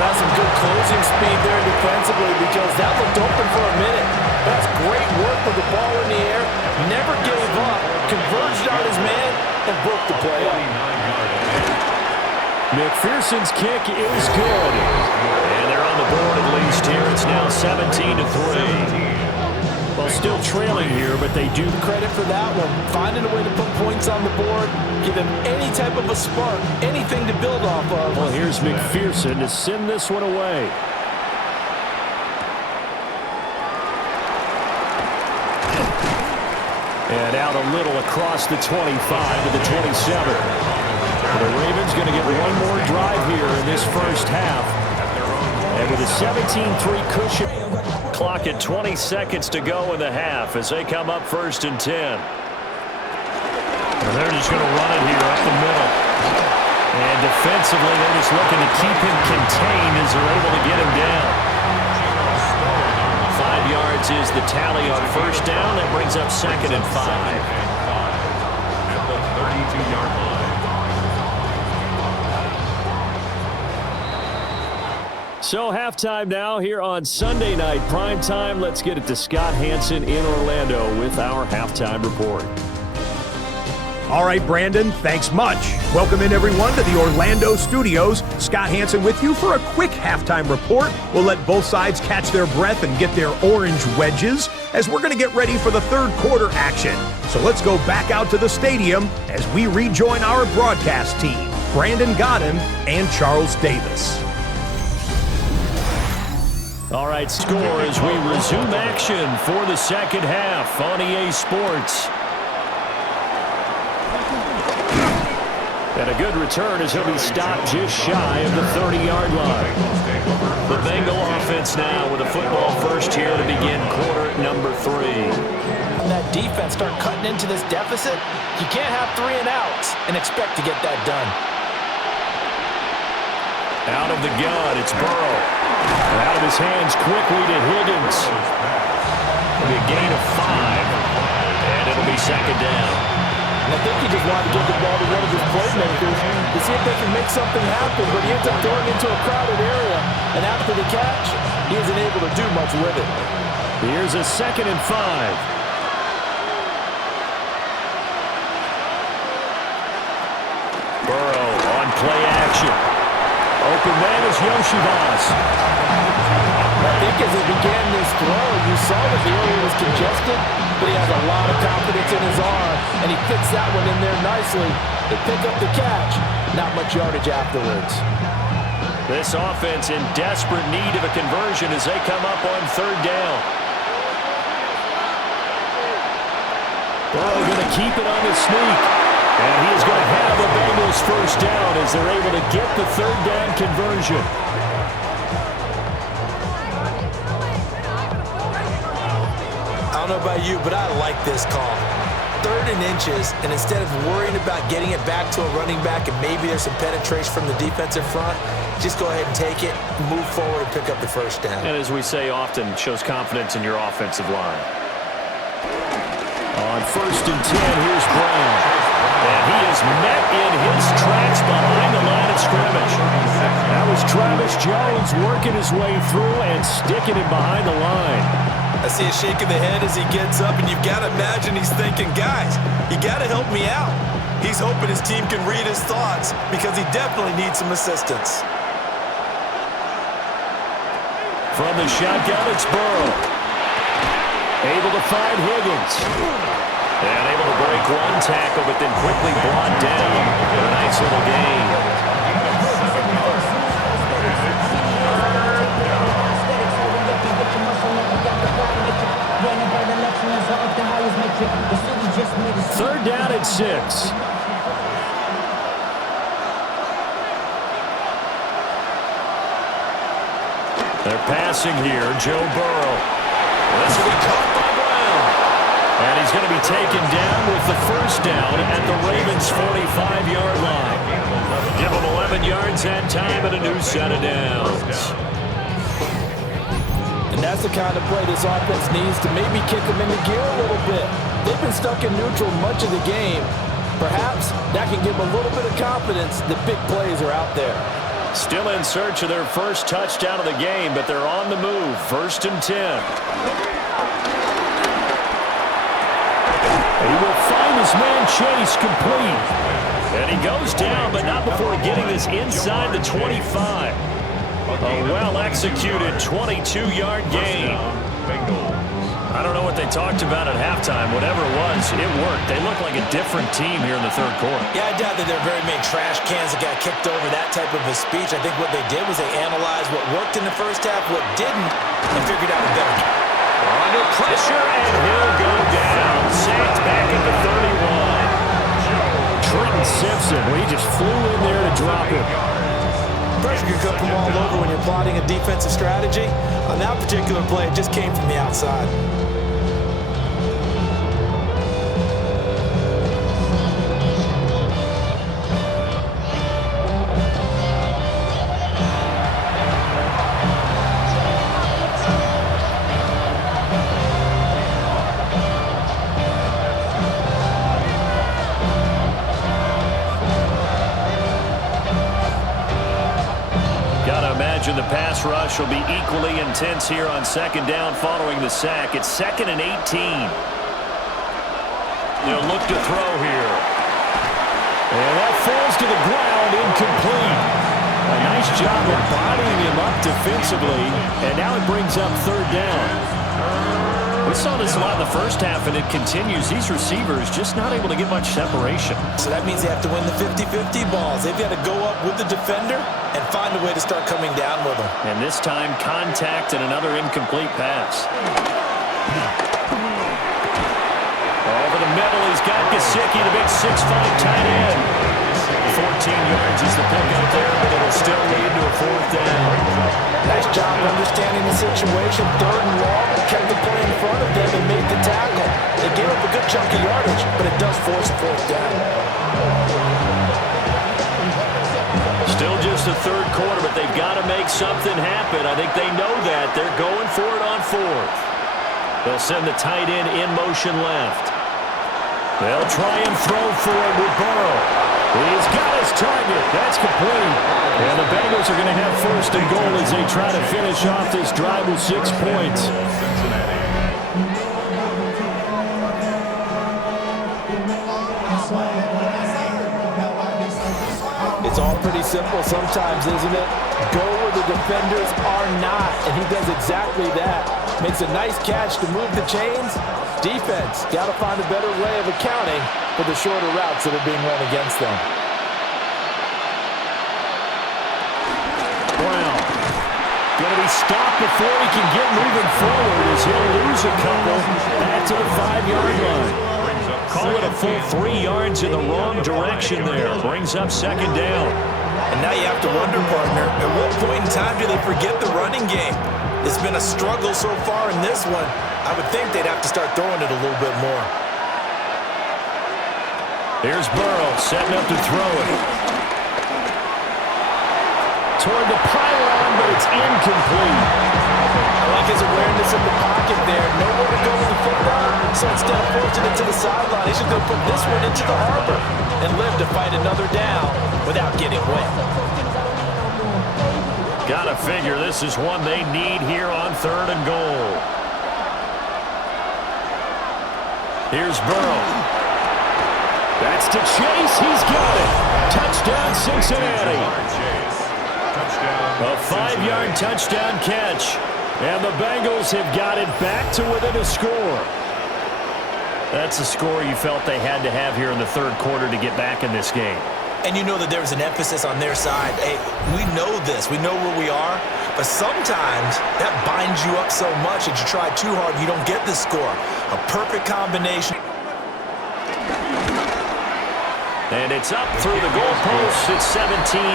That's some good closing speed there defensively because that looked open for a minute. That's great work with the ball in the air. Never gave up. converged on his man, and broke the play up. McPherson's kick is good. And they're on the board at least here. It's now 17-3. Well, still trailing here, but they do Credit for that one. Finding a way to put points on the board, give him any type of a spark, anything to build off of. Well, here's McPherson to send this one away. And out a little across the 25 to the 27. The Ravens going to get one more drive here in this first half. And with a 17-3 cushion. Clock at 20 seconds to go in the half as they come up 1st and 10. And they're just going to run it here up the middle. And defensively, they're just looking to keep him contained as they're able to get him down. 5 yards is the tally on 1st down. That brings up 2nd and 5. At the 32-yard line. So halftime now here on Sunday night primetime. Let's get it to Scott Hansen in Orlando with our halftime report. All right, Brandon, thanks much. Welcome in, everyone, to the Orlando studios. Scott Hansen with you for a quick halftime report. We'll let both sides catch their breath and get their orange wedges as we're going to get ready for the third quarter action. So let's go back out to the stadium as we rejoin our broadcast team, Brandon Godden and Charles Davis. All right, score as we resume action for the second half on EA Sports. And a good return as he'll be stopped just shy of the 30-yard line. The Bengal offense now with a football first here to begin quarter number 3. That defense start cutting into this deficit. You can't have 3 and outs and expect to get that done. Out of the gun, it's Burrow. Out of his hands quickly to Higgins. It'll be a gain of 5, and it'll be 2nd down. I think he just wanted to give the ball to one of his playmakers to see if they can make something happen, but he ends up throwing into a crowded area, and after the catch, he isn't able to do much with it. Here's a 2nd and 5. Burrow on play action. Open man is Yoshivas. I think as he began this throw, you saw that the area was congested, but he has a lot of confidence in his arm, and he fits that one in there nicely to pick up the catch. Not much yardage afterwards. This offense in desperate need of a conversion as they come up on 3rd down. Burrow going to keep it on the sneak. And he is going to have the Bengals first down as they're able to get the 3rd down conversion. I don't know about you, but I like this call. 3rd and inches, and instead of worrying about getting it back to a running back and maybe there's some penetration from the defensive front, just go ahead and take it, move forward, and pick up the first down. And as we say often, shows confidence in your offensive line. On 1st and 10, here's Brown. And he is met in his tracks behind the line of scrimmage. That was Travis Jones working his way through and sticking him behind the line. I see a shake of the head as he gets up, and you've got to imagine he's thinking, guys, you got to help me out. He's hoping his team can read his thoughts because he definitely needs some assistance. From the shotgun, it's Burrow. Able to find Higgins. And able to break one tackle, but then quickly brought down. A nice little gain. Third down at 6. They're passing here. Joe Burrow. This will be caught by Brown. And he's going to be taken down with the first down at the Ravens' 45-yard line. Give him 11 yards that time and a new set of downs. And that's the kind of play this offense needs to maybe kick them into gear a little bit. They've been stuck in neutral much of the game. Perhaps that can give them a little bit of confidence that big plays are out there. Still in search of their first touchdown of the game, but they're on the move. 1st and 10. He will find his six-man chase complete. And he goes down, but not before getting this inside the 25. A well-executed 22-yard gain. I don't know what they talked about at halftime. Whatever it was, it worked. They look like a different team here in the third quarter. Yeah, I doubt that there are very many trash cans that got kicked over that type of a speech. I think what they did was they analyzed what worked in the first half, what didn't, and figured out a better game. Under pressure, and he'll go down. Saints back at the 31. Trenton Simpson, well, he just flew in there to drop it. Pressure can come from all over when you're plotting a defensive strategy. On that particular play, it just came from the outside. The pass rush will be equally intense here on second down following the sack. It's 2nd and 18. They'll look to throw here. And that falls to the ground, incomplete. A nice job of bodying him up defensively, and now it brings up third down. We saw this a lot in the first half, and it continues. These receivers just not able to get much separation. So that means they have to win the 50-50 balls. They've got to go up with the defender and find a way to start coming down with them. And this time, contact and another incomplete pass. Over the middle, he's got Gesicki, the big 6'5" tight end. 14 yards is the pickup there, but it'll still lead to a fourth down. Nice job understanding the situation. Third and long, kept the play in front of them and made the tackle. They gave up a good chunk of yardage, but it does force a fourth down. Still just the third quarter, but they've got to make something happen. I think they know that. They're going for it on fourth. They'll send the tight end in motion left. They'll try and throw for it with Burrow. He's got his target. That's complete. And the Bengals are going to have first and goal as they try to finish off this drive with 6 points. It's all pretty simple sometimes, isn't it? Go where the defenders are not, and he does exactly that. Makes a nice catch to move the chains. Defense got to find a better way of accounting for the shorter routes that are being run against them. Brown going to be stopped before he can get moving forward as he'll lose a couple back to the 5-yard line. Call it a full 3 yards in the wrong direction there. Brings up second down. And now you have to wonder, partner, at what point in time do they forget the running game? It's been a struggle so far in this one. I would think they'd have to start throwing it a little bit more. Here's Burrow setting up to throw it. Toward the pylon, but it's incomplete. I like his awareness in the pocket there. Nowhere to go with the football. So instead of forcing it to the sideline, he's just going to put this one into the harbor and live to fight another down without getting wet. Gotta figure this is one they need here on third and goal. Here's Burrow. That's to Chase. He's got it. Touchdown, Cincinnati. A 5-yard touchdown catch. And the Bengals have got it back to within a score. That's a score you felt they had to have here in the third quarter to get back in this game. And you know that there was an emphasis on their side. Hey, we know this. We know where we are. But sometimes that binds you up so much that you try too hard, you don't get this score. A perfect combination. And it's up through the goalposts. It's 17-10.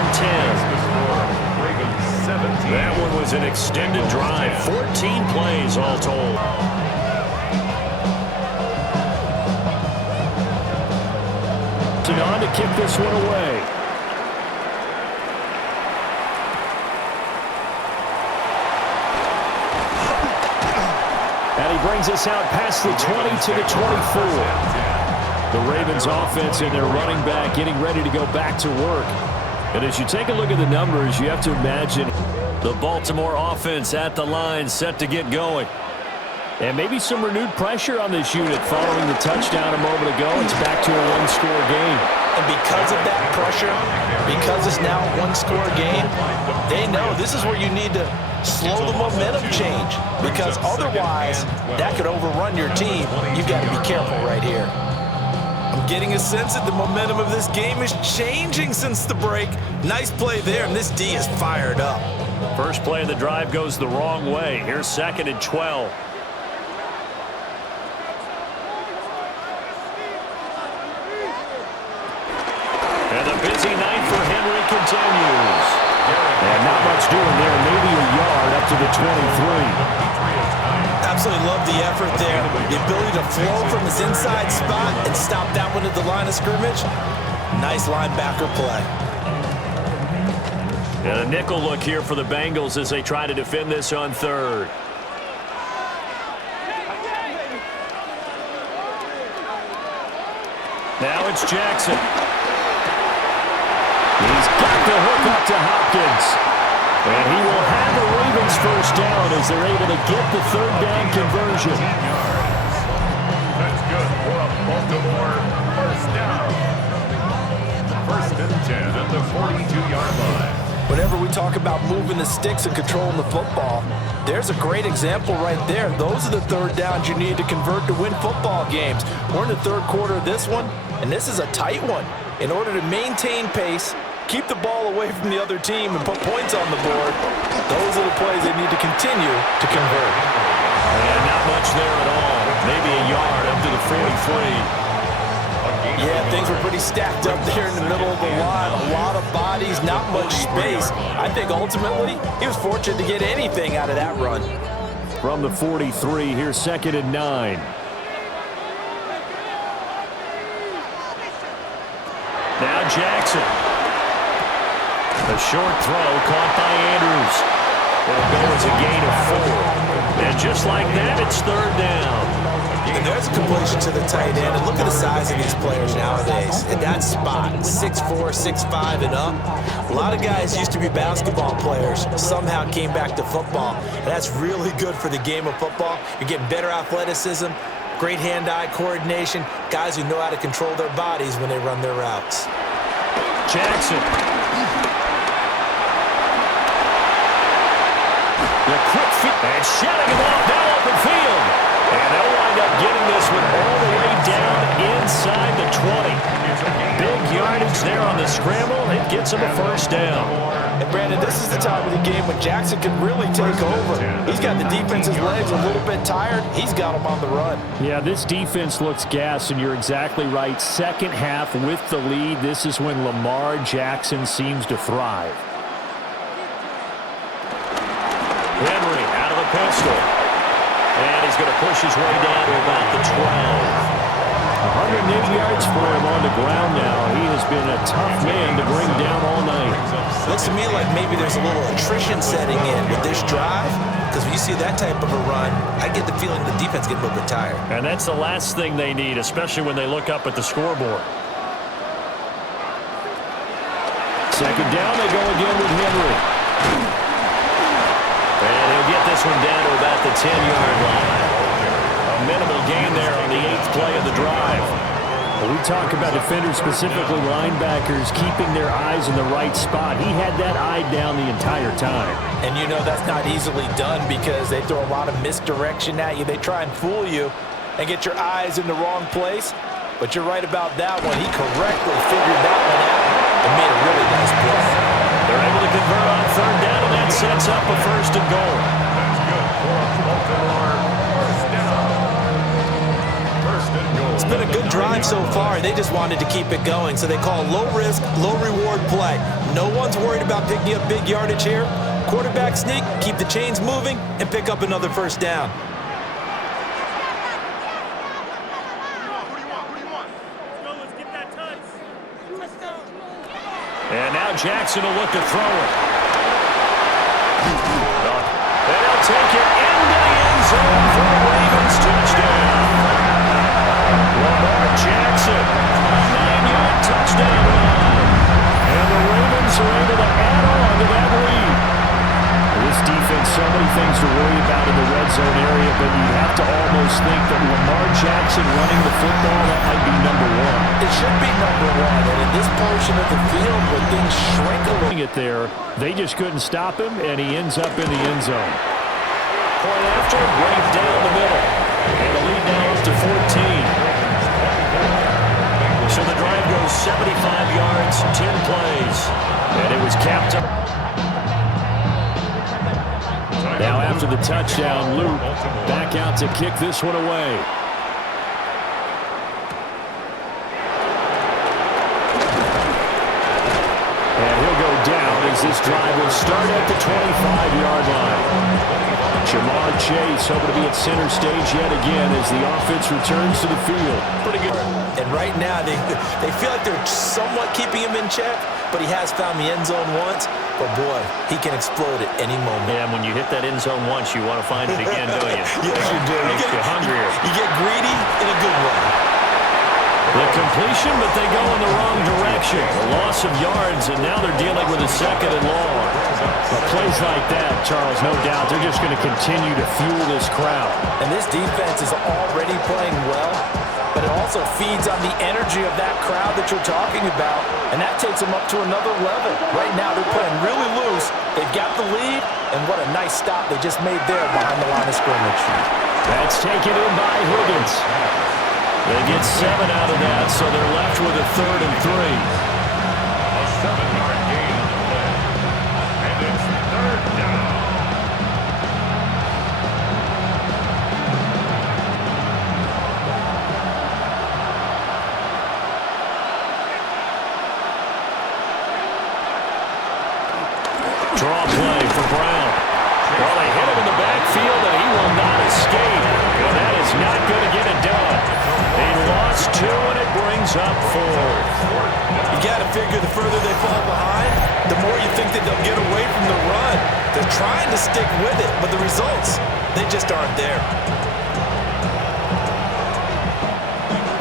That one was an extended drive. 14 plays all told. On to kick this one away. And he brings us out past the 20 to the 24. The Ravens offense and their running back getting ready to go back to work. And as you take a look at the numbers, you have to imagine the Baltimore offense at the line set to get going. And maybe some renewed pressure on this unit following the touchdown a moment ago. It's back to a one-score game. And because of that pressure, because it's now a one-score game, they know this is where you need to slow the momentum change, because otherwise that could overrun your team. You've got to be careful right here. I'm getting a sense that the momentum of this game is changing since the break. Nice play there, and this D is fired up. First play of the drive goes the wrong way. Here's 2nd and 12. And the busy night for Henry continues. And not much doing there. Maybe a yard up to the 23. Absolutely love the effort there. The ability to flow from his inside spot and stop that one at the line of scrimmage. Nice linebacker play. And a nickel look here for the Bengals as they try to defend this on 3rd. Now it's Jackson. He's got the hook up to Hopkins. And he will have the Ravens first down as they're able to get the 3rd down conversion. That's good for a Baltimore first down. 1st and 10 at the 42-yard line. Whenever we talk about moving the sticks and controlling the football, there's a great example right there. Those are the 3rd downs you need to convert to win football games. We're in the 3rd quarter of this one, and this is a tight one. In order to maintain pace, keep the ball away from the other team, and put points on the board, those are the plays they need to continue to convert. And not much there at all. Maybe a yard up to the 43. Yeah, things were pretty stacked up there in the middle of the line. A lot of bodies, not much space. I think ultimately he was fortunate to get anything out of that run. From the 43, here's 2nd and 9. Now Jackson. A short throw caught by Andrews. It'll go as a gain of 4. And just like that, it's 3rd down. And there's a completion to the tight end. And look at the size of these players nowadays. In that spot, 6'4", 6'5", and up. A lot of guys used to be basketball players, somehow came back to football. And that's really good for the game of football. You're getting better athleticism, great hand-eye coordination, guys who know how to control their bodies when they run their routes. Jackson. The quick feet. And shutting him off down open field. And they'll wind up getting this one all the way down inside the 20. Big yardage there on the scramble. It gets him a first down. And Brandon, this is the time of the game when Jackson can really take over. He's got the defense's legs a little bit tired. He's got them on the run. Yeah, this defense looks gassed, and you're exactly right. Second half with the lead. This is when Lamar Jackson seems to thrive. Henry out of the pistol. And he's going to push his way down to about the 12. 180 yards for him on the ground now. He has been a tough man to bring down all night. Looks to me like maybe there's a little attrition setting in with this drive, because when you see that type of a run, I get the feeling the defense gets a little bit tired. And that's the last thing they need, especially when they look up at the scoreboard. 2nd down, they go again with Henry. And he'll get this one down to about the 10-yard line. A minimal gain there on the 8th play of the drive. Well, we talk about defenders, specifically linebackers, keeping their eyes in the right spot. He had that eye down the entire time. And you know that's not easily done because they throw a lot of misdirection at you. They try and fool you and get your eyes in the wrong place. But you're right about that one. He correctly figured that one out and made a really nice play. They're able to convert on 3rd down, and that sets up a 1st and goal. That's good for a Baltimore first down. 1st and goal. It's been a good drive so far. They just wanted to keep it going, so they call low-risk, low-reward play. No one's worried about picking up big yardage here. Quarterback sneak, keep the chains moving, and pick up another 1st down. And now Jackson will look to throw it. They'll take it into the end zone for the Ravens touchdown. Lamar Jackson, a 9-yard touchdown run. And the Ravens are able to add on to that lead. This defense, so many things to worry about in the red zone area, but you have to Jackson running the football, that might be number one. It should be number one, and in this portion of the field where things shrink a little. It there, they just couldn't stop him, and he ends up in the end zone. Point after, right down the middle. And the lead now up to 14. So the drive goes 75 yards, 10 plays. And it was capped up. Now after the touchdown, Luke back out to kick this one away. And he'll go down as this drive will start at the 25-yard line. Jamar Chase hoping to be at center stage yet again as the offense returns to the field. Pretty good. And right now, they feel like they're somewhat keeping him in check, but he has found the end zone once. But, boy, he can explode at any moment. Yeah, and when you hit that end zone once, you want to find it again, don't you? Yes, you do. Makes you hungrier. You get greedy in a good way. The completion, but they go in the wrong direction. A loss of yards, and now they're dealing with a second and long. But plays like that, Charles, no doubt, they're just going to continue to fuel this crowd. And this defense is already playing well, but it also feeds on the energy of that crowd that you're talking about, and that takes them up to another level. Right now, they're playing really loose. They've got the lead, and what a nice stop they just made there behind the line of scrimmage. That's taken in by Higgins. They get 7 out of that, so they're left with a 3rd and 3. A 7-yard gain on the play. And it's 3rd down. Draw play for Brown. Well, they hit him in the backfield, and he will not escape. And that is not going to get it done. They lost 2, and it brings up 4. You got to figure the further they fall behind, the more you think that they'll get away from the run. They're trying to stick with it, but the results, they just aren't there.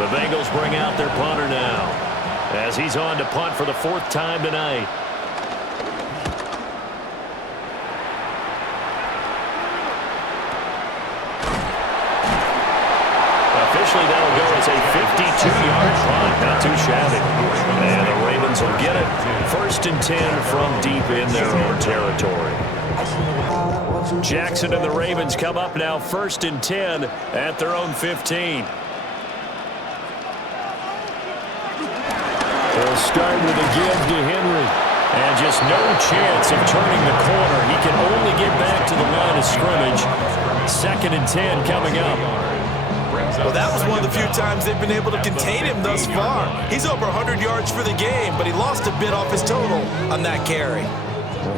The Bengals bring out their punter now as he's on to punt for the 4th time tonight. Officially, that'll go as a 52-yard punt. Not too shabby. And the Ravens will get it. 1st and 10 from deep in their own territory. Jackson and the Ravens come up now 1st and 10 at their own 15. They'll start with a give to Henry. And just no chance of turning the corner. He can only get back to the line of scrimmage. 2nd and 10 coming up. Well, that was one of the few times they've been able to contain him thus far. He's over 100 yards for the game, but he lost a bit off his total on that carry.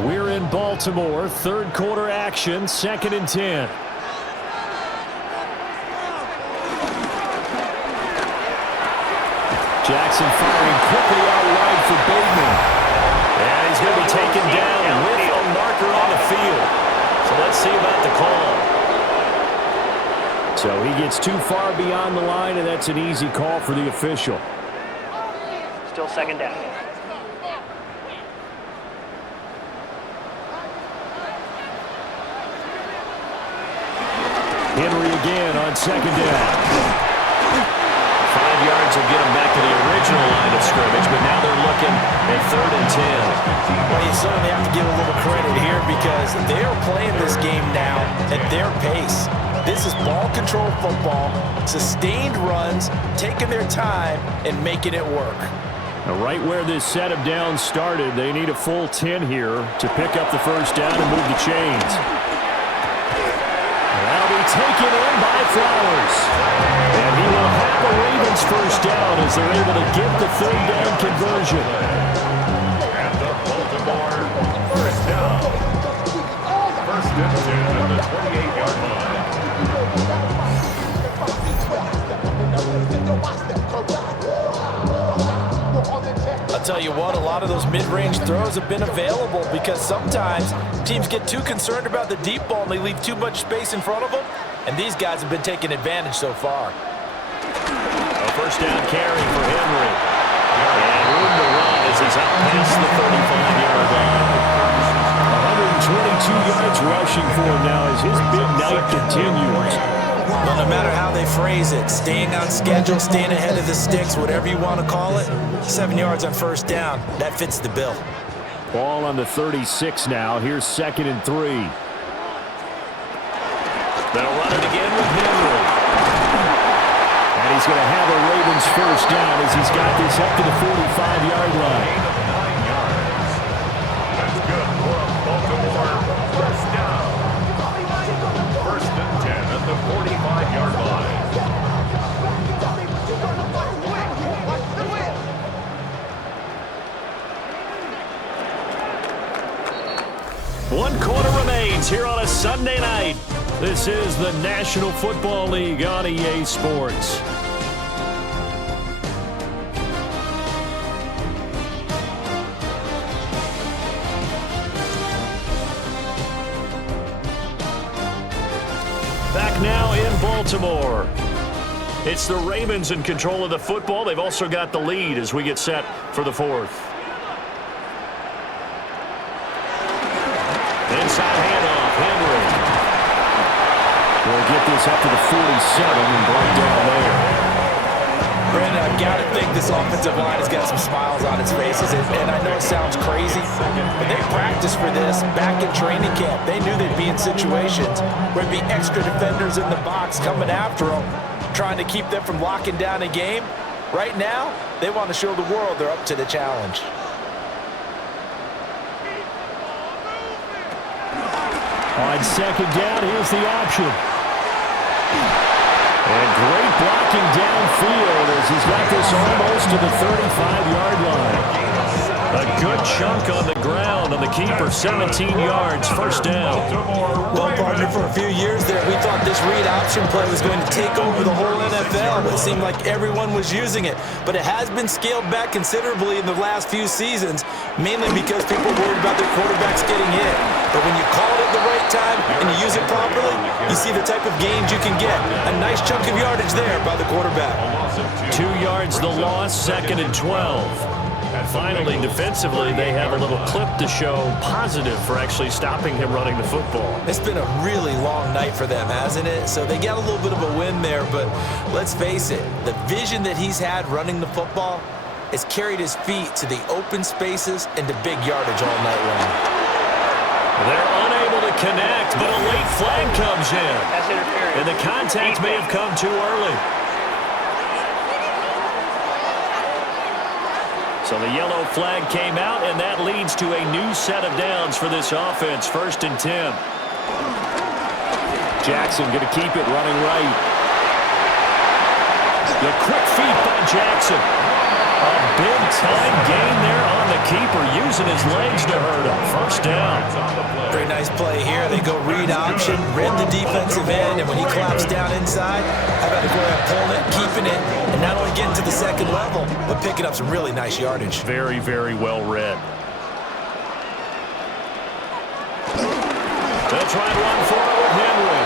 We're in Baltimore, 3rd quarter action, 2nd and 10. Jackson firing quickly out wide for Bateman. And he's going to be taken down with a marker on the field. So let's see about the call. So he gets too far beyond the line, and that's an easy call for the official. Still 2nd down. Henry again on 2nd down. 5 yards will get him back to the original line of scrimmage, but now they're looking at 3rd and 10. Well, you certainly have to give a little credit here because they are playing this game now at their pace. This is ball control football, sustained runs, taking their time and making it work. Now, right where this set of downs started, they need a full 10 here to pick up the 1st down and move the chains. That'll be taken in by Flowers. And he will have the Ravens 1st down as they're able to get the 3rd down conversion. And the Baltimore 1st down. 1st and 10 at the 28-yard line. I'll tell you what, a lot of those mid-range throws have been available because sometimes teams get too concerned about the deep ball and they leave too much space in front of them, and these guys have been taking advantage so far. A 1st down carry for Henry. And room to run as he's out past the 35-yard line. 122 yards rushing for him now as his big night continues. Well, no matter how they phrase it, staying on schedule, staying ahead of the sticks, whatever you want to call it, 7 yards on first down, that fits the bill. Ball on the 36 now. Here's 2nd and 3. They'll run it again with Henry. And he's going to have a Ravens first down as he's got this up to the 45-yard line. That's good for a Baltimore first down. 1st and 10 at the 45-yard line. One quarter remains here on a Sunday night. This is the National Football League on EA Sports. Back now in Baltimore. It's the Ravens in control of the football. They've also got the lead as we get set for the 4th. Inside handoff, Henry. We'll get this up to the 47 and brought down there. Brandon, I've got to think this offensive line has got some smiles on its faces. And I know it sounds crazy, but they practiced for this back in training camp. They knew they'd be in situations where there'd be extra defenders in the box coming after them, trying to keep them from locking down a game. Right now, they want to show the world they're up to the challenge. On 2nd down, here's the option. And great blocking downfield as he's got this almost to the 35-yard line. A good chunk on the ground on the keeper, 17 yards, first down. Well, partner, for a few years there, we thought this read option play was going to take over the whole NFL. It seemed like everyone was using it, but it has been scaled back considerably in the last few seasons, mainly because people worried about their quarterbacks getting hit. But when you call it at the right time and you use it properly, you see the type of gains you can get. A nice chunk of yardage there by the quarterback. 2 yards the loss, 2nd and 12. And finally, defensively, they have a little clip to show positive for actually stopping him running the football. It's been a really long night for them, hasn't it? So they got a little bit of a win there, but let's face it, the vision that he's had running the football has carried his feet to the open spaces and to big yardage all night long. They're unable to connect, but a late flag comes in. And the contact may have come too early. So the yellow flag came out, and that leads to a new set of downs for this offense. 1st and 10. Jackson going to keep it running right. The quick feet by Jackson. A big-time gain there on the keeper, using his legs to hurt him. First down. Very nice play here. They go read option, read the defensive end, and when he claps down inside, how about go ahead pulling it, keeping it, and not only getting to the 2nd level, but picking up some really nice yardage. Very, very well read. They'll try and run forward with Henry.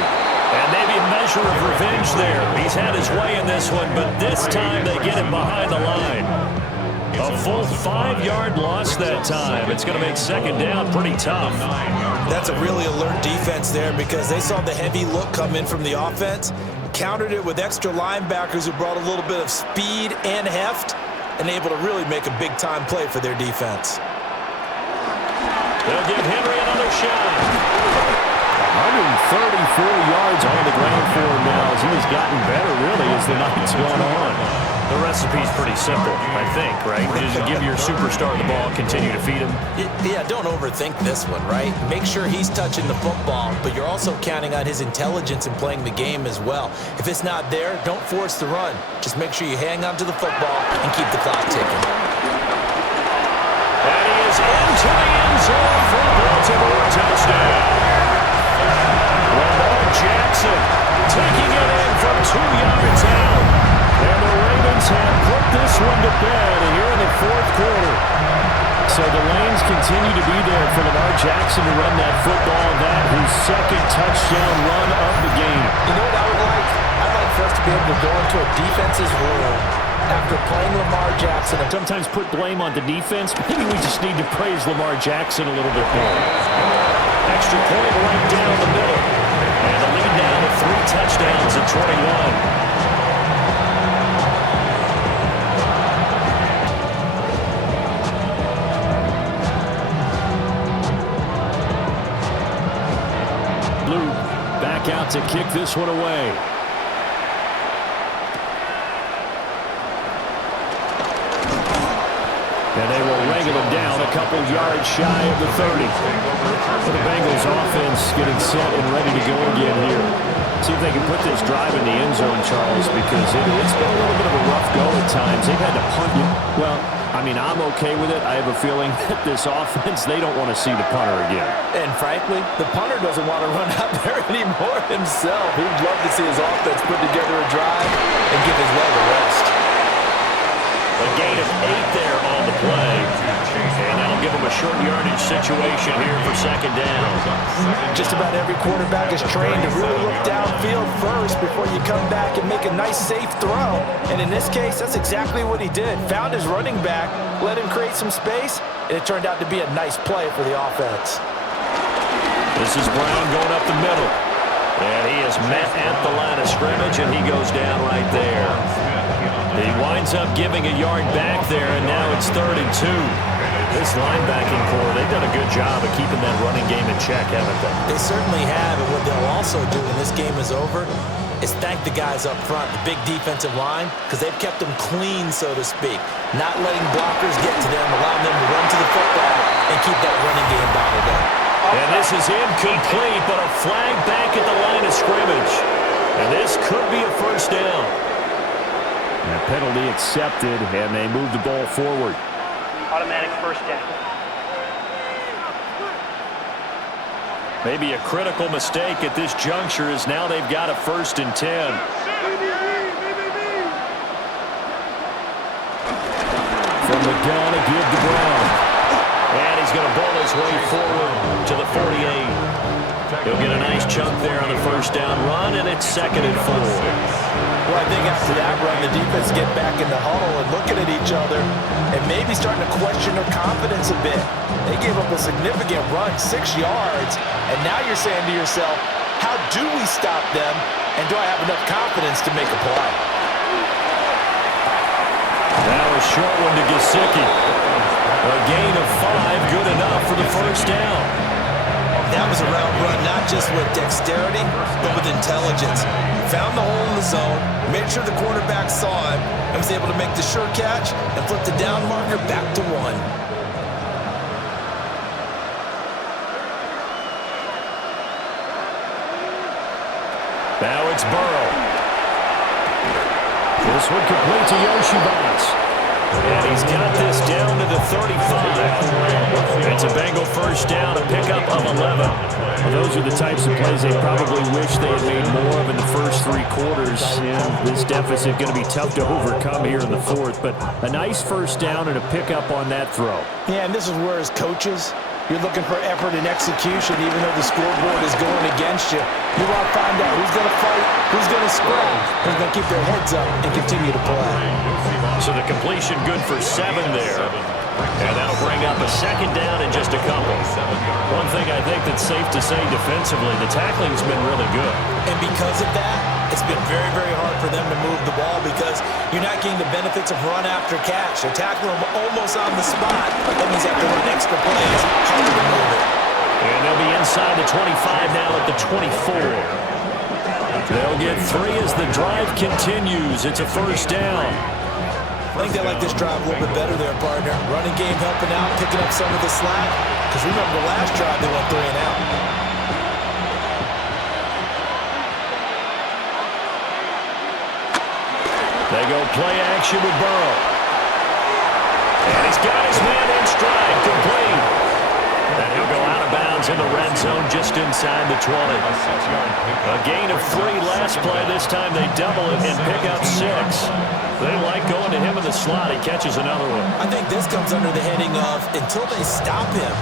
And maybe a measure of revenge there. He's had his way in this one, but this time they get him behind the line. A full 5-yard loss that time. It's going to make 2nd down pretty tough. That's a really alert defense there because they saw the heavy look come in from the offense, countered it with extra linebackers who brought a little bit of speed and heft, and able to really make a big-time play for their defense. They'll give Henry another shot. 134 yards on the ground for him now as he has gotten better, really, as the night's gone on. The recipe's pretty simple, I think, right? Just give your superstar the ball, continue to feed him. Yeah, don't overthink this one, right? Make sure he's touching the football, but you're also counting on his intelligence in playing the game as well. If it's not there, don't force the run. Just make sure you hang on to the football and keep the clock ticking. And he is into the end zone for a Baltimore touchdown. Lamar Jackson taking it in from 2 yards out. And the Ravens have put this one to bed here in the 4th quarter. So the lanes continue to be there for Lamar Jackson to run that football. That his 2nd touchdown run of the game. You know what I would like? I'd like for us to be able to go into a defense's room after playing Lamar Jackson. And sometimes put blame on the defense. Maybe we just need to praise Lamar Jackson a little bit more. Extra point right down the middle. And the lead down to 3 touchdowns at 21. Back out to kick this one away. And they will wrangle him down a couple yards shy of the 30. So the Bengals offense getting set and ready to go again here. See if they can put this drive in the end zone, Charles, because it's been a little bit of a rough go at times. They've had to punt you. Well, I mean, I'm okay with it. I have a feeling that this offense, they don't want to see the punter again. And frankly, the punter doesn't want to run out there anymore himself. He'd love to see his offense put together a drive and give his leg a rest. A gain of 8 there on the play. And that'll give him a short yardage situation here for second down. Just about every quarterback is trained to really look downfield first before you come back and make a nice, safe throw. And in this case, that's exactly what he did. Found his running back, let him create some space, and it turned out to be a nice play for the offense. This is Brown going up the middle. And he is met at the line of scrimmage, and he goes down right there. He winds up giving a yard back there, and now it's 3rd and 2. This linebacking core, they've done a good job of keeping that running game in check, haven't they? They certainly have, and what they'll also do when this game is over is thank the guys up front, the big defensive line, because they've kept them clean, so to speak. Not letting blockers get to them, allowing them to run to the football and keep that running game bottled up. And this is incomplete, but a flag back at the line of scrimmage. And this could be a first down. And a penalty accepted, and they move the ball forward. Automatic first down. Maybe a critical mistake at this juncture is now they've got a 1st and 10. From the gun, a give to Brown. And he's going to ball his way forward to the 48. He'll get a nice chunk there on the first down run, and it's 2nd and 4. Well, I think after that run, the defense get back in the huddle and looking at each other and maybe starting to question their confidence a bit. They gave up a significant run, 6 yards, and now you're saying to yourself, how do we stop them, and do I have enough confidence to make a play? Now a short one to Gesicki. A gain of 5, good enough for the first down. That was a route run, not just with dexterity, but with intelligence. Found the hole in the zone, made sure the quarterback saw him, and was able to make the sure catch and flip the down marker back to 1. Now it's Burrow. This one complete to Yoshibas. And he's got this down to the 35. It's a Bengal first down, a pickup of 11. Well, those are the types of plays they probably wish they had made more of in the first 3 quarters. And this deficit going to be tough to overcome here in the 4th. But a nice first down and a pickup on that throw. Yeah, and this is where as coaches, you're looking for effort and execution, even though the scoreboard is going against you. You want to find out who's going to fight, who's going to scrap, who's going to keep their heads up and continue to play. So the completion good for 7 there. And that'll bring up a second down in just a couple. One thing I think that's safe to say defensively, the tackling's been really good. And because of that, it's been very, very hard for them to move the ball because you're not getting the benefits of run after catch. They're tackling them almost on the spot. That means they have to run extra plays, harder to move it. And they'll be inside the 25 now at the 24. They'll get 3 as the drive continues. It's a first down. I think they like this drive a little bit better there, partner. Running game helping out, picking up some of the slack. Because remember, the last drive they went 3 and out. They go play action with Burrow. And he's got his man in stride, complete. And he'll go out of bounds in the red zone just inside the 20. A gain of 3 last play. This time they double it and pick up 6. They like going to him in the slot. He catches another one. I think this comes under the heading of until they stop him,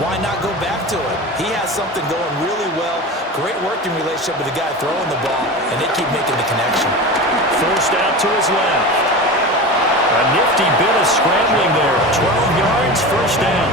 why not go back to it? He has something going really well. Great working relationship with the guy throwing the ball, and they keep making the connection. Forced out to his left. A nifty bit of scrambling there. 12 yards, first down.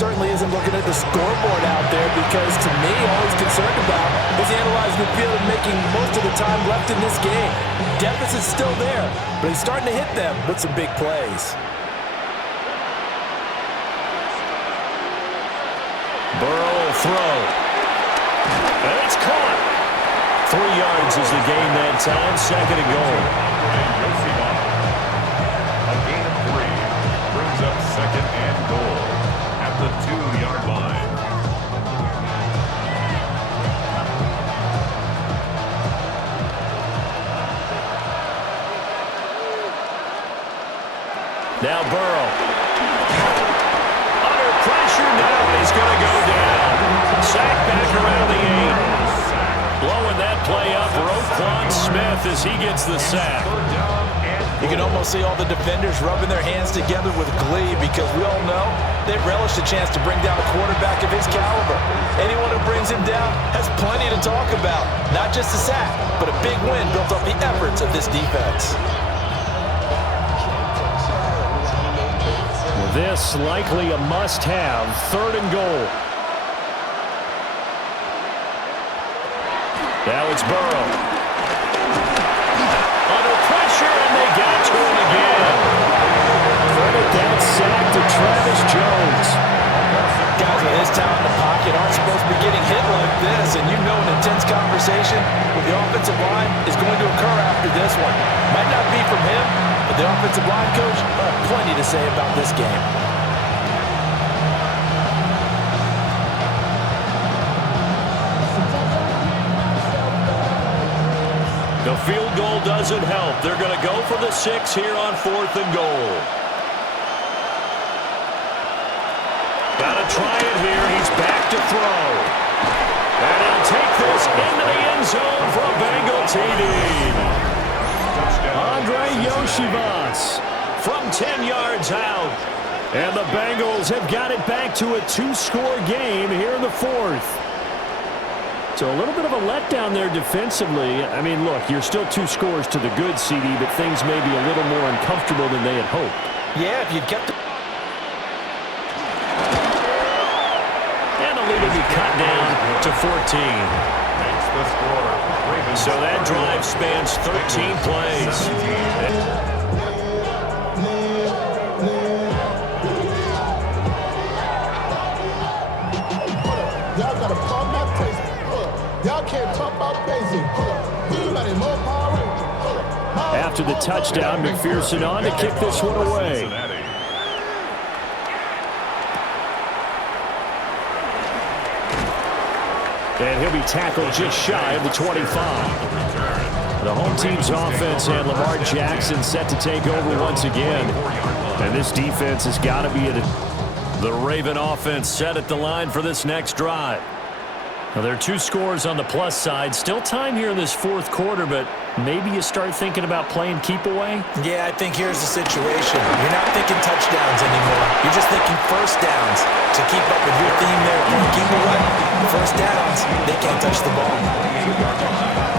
certainly isn't looking at the scoreboard out there because, to me, all he's concerned about is analyzing the field and making most of the time left in this game. Deficit's still there, but he's starting to hit them with some big plays. Burrow will throw. And it's caught. 3 yards is the gain that time. Second and goal. A gain of 3 brings up second and goal at the 2-yard line. Now Burrow. Under pressure now. He's going to go down. Sack back around the 8. Blowing that play up. Roquan Smith as he gets the sack. You can almost see all the defenders rubbing their hands together with glee because we all know they relish the chance to bring down a quarterback of his caliber. Anyone who brings him down has plenty to talk about. Not just a sack, but a big win built off the efforts of this defense. Well, this likely a must-have. 3rd and goal. Now it's Burrow. Under pressure, and they got to him again. Credit that sack to Travis Jones. Guys with his talent in the pocket aren't supposed to be getting hit like this, and you know an intense conversation with the offensive line is going to occur after this one. Might not be from him, but the offensive line coach will have plenty to say about this game. The field goal doesn't help. They're going to go for the 6 here on 4th and goal. Got to try it here. He's back to throw. And he'll take this into the end zone for a Bengal TD. Andre Yoshivas from 10 yards out. And the Bengals have got it back to a 2-score game here in the 4th. So a little bit of a letdown there defensively. I mean, look, you're still 2 scores to the good, CD, but things may be a little more uncomfortable than they had hoped. Yeah, if you'd kept it. And the lead will be cut down to 14. Makes the score. Ravens. So that drive spans 13 plays. Y'all got to talk about crazy. Y'all can't talk about crazy. Anybody more power? After the touchdown, McPherson on to kick this one away. Cincinnati. And he'll be tackled just shy of the 25. The home team's offense and Lamar Jackson set to take over once again. And this defense has got to be at the Raven offense set at the line for this next drive. Now, there are 2 scores on the plus side. Still time here in this 4th quarter, but maybe you start thinking about playing keep away? Yeah, I think here's the situation. You're not thinking touchdowns anymore. You're just thinking first downs. To keep up with your theme there, keep away. First downs, they can't touch the ball.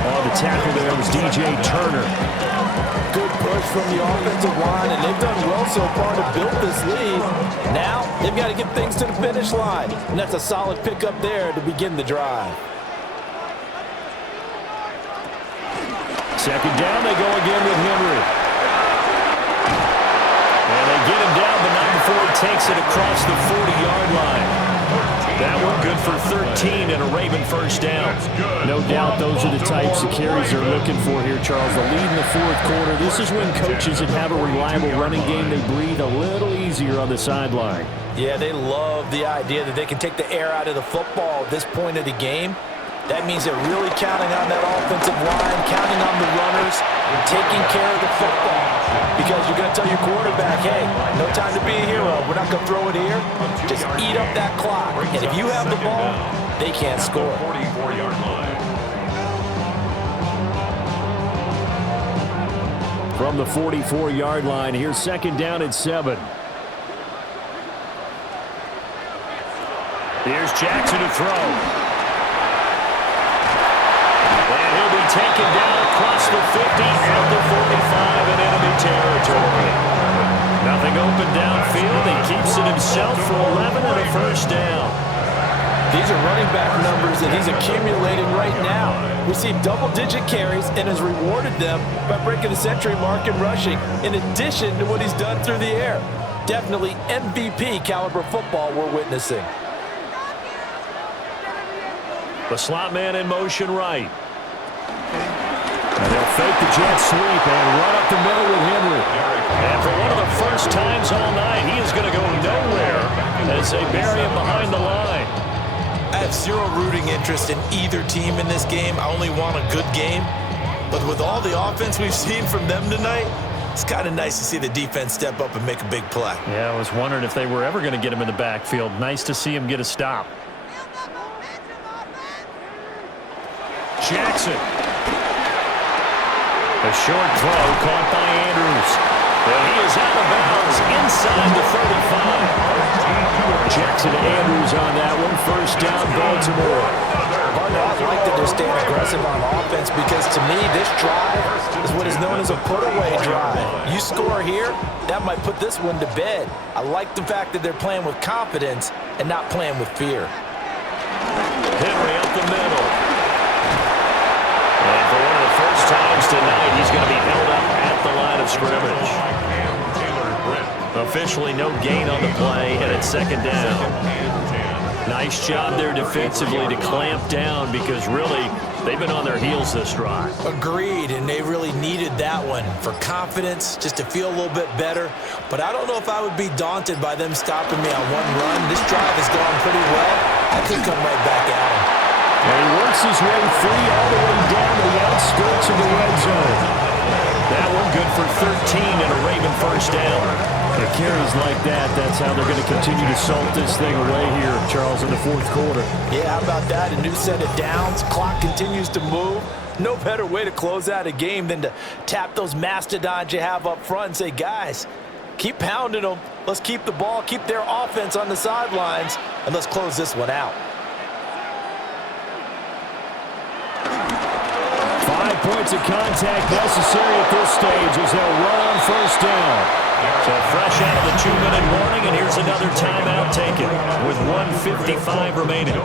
Oh, the tackle there was DJ Turner. Good push from the offensive line, and they've done well so far to build this lead. Now, they've got to get things to the finish line, and that's a solid pickup there to begin the drive. Second down, they go again with Henry. And they get him down, but not before he takes it across the 40-yard line. That one good for 13 and a Raven first down. No doubt those are the types of carries they're looking for here, Charles. The lead in the 4th quarter. This is when coaches that have a reliable running game, they breathe a little easier on the sideline. Yeah, they love the idea that they can take the air out of the football at this point of the game. That means they're really counting on that offensive line, counting on the runners, taking care of the football. Because you're going to tell your quarterback, hey, no time to be a hero. We're not going to throw it here. Just eat up that clock. And if you have the ball, they can't score. 44-yard line. From the 44-yard line, here's second down and 7. Here's Jackson to throw. And he'll be taken down across the 50 at the 45 in enemy territory. Nothing open downfield. He keeps it himself for 11 and a first down. These are running back numbers that he's accumulating right now. Received double-digit carries and has rewarded them by breaking the century mark in rushing, in addition to what he's done through the air. Definitely MVP caliber football we're witnessing. The slot man in motion right. And they'll fake the jet sweep and run up the middle with Henry. And for one of the first times all night, he is going to go nowhere as they bury him behind the line. I have zero rooting interest in either team in this game. I only want a good game. But with all the offense we've seen from them tonight, it's kind of nice to see the defense step up and make a big play. Yeah, I was wondering if they were ever going to get him in the backfield. Nice to see him get a stop. Jackson. A short throw caught by Andrews. And he is out of bounds inside the 35. Jackson Andrews on that one. First down, Baltimore. I like that they're staying aggressive on offense because to me this drive is what is known as a put-away drive. You score here, that might put this one to bed. I like the fact that they're playing with confidence and not playing with fear. Henry up the middle. And for one of the first times tonight, he's going to be held up at the line of scrimmage. Officially no gain on the play, and it's second down. Nice job there defensively to clamp down because really they've been on their heels this drive. Agreed, and they really needed that one for confidence, just to feel a little bit better. But I don't know if I would be daunted by them stopping me on one run. This drive has gone pretty well. I could come right back at him. And he works his way free all the way down to the outskirts of the red zone. That one good for 13 and a Raven first down. The carries like that, that's how they're going to continue to salt this thing away here, Charles, in the fourth quarter. Yeah, how about that? A new set of downs. Clock continues to move. No better way to close out a game than to tap those mastodons you have up front and say, guys, keep pounding them. Let's keep the ball, keep their offense on the sidelines, and let's close this one out. 5 points of contact necessary at this stage as they'll run on first down. So fresh out of the 2-minute warning, and here's another timeout taken with 1:55 remaining.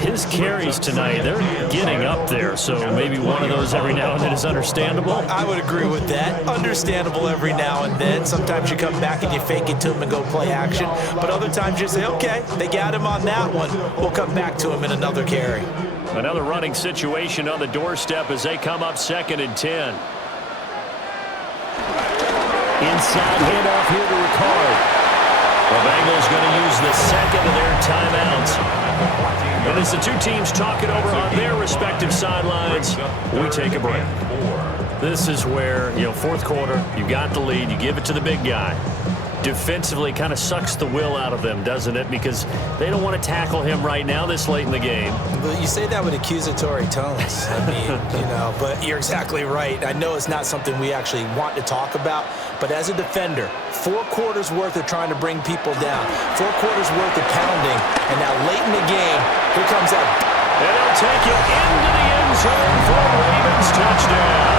His carries tonight, they're getting up there, so maybe one of those every now and then is understandable. I would agree with that. Understandable every now and then. Sometimes you come back and you fake it to him and go play action, but other times you say, okay, they got him on that one. We'll come back to him in another carry. Another running situation on the doorstep as they come up 2nd and 10. Inside handoff here to Ricard. The Bengals going to use the second of their timeouts. And as the two teams talk it over on their respective sidelines, we take a break. This is where, fourth quarter, you got the lead, you give it to the big guy. Defensively kind of sucks the will out of them, doesn't it? Because they don't want to tackle him right now this late in the game. But you say that with accusatory tones. I mean, but you're exactly right. I know it's not something we actually want to talk about, but as a defender, 4 quarters worth of trying to bring people down, 4 quarters worth of pounding, and now late in the game, here comes that. And they'll take it into the end zone for a Ravens touchdown.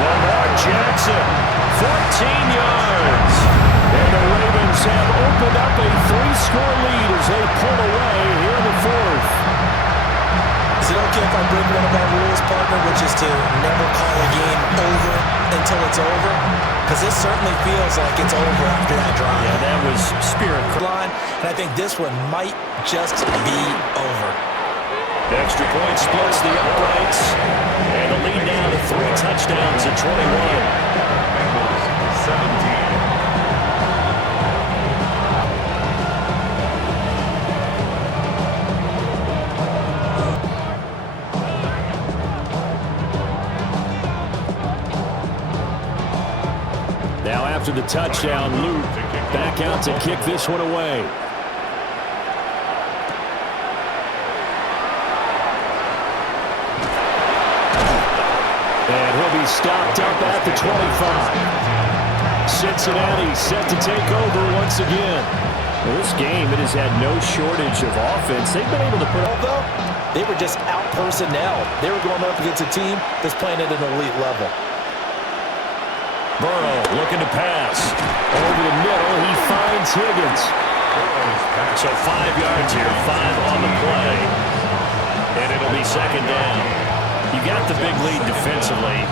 Lamar Jackson, 14 yards. And the Ravens have opened up a 3-score lead as they pull away here in the fourth. Is it okay if I break one of our rules, partner, which is to never call a game over until it's over? Because this certainly feels like it's over after that drive. Yeah, that was spirit. Line, and I think this one might just be over. Extra point splits the uprights. And the lead now to 3 touchdowns at 21. 17. Now after the touchdown, Luke back out to kick this one away. And he'll be stopped up at the 25. Cincinnati set to take over once again. Well, this game, it has had no shortage of offense. They've been able to put... Although they were just out-personnel. They were going up against a team that's playing at an elite level. Burrow Looking to pass. Over the middle, he finds Higgins. So 5 yards here, 5 on the play. And it'll be second down. You got the big lead defensively.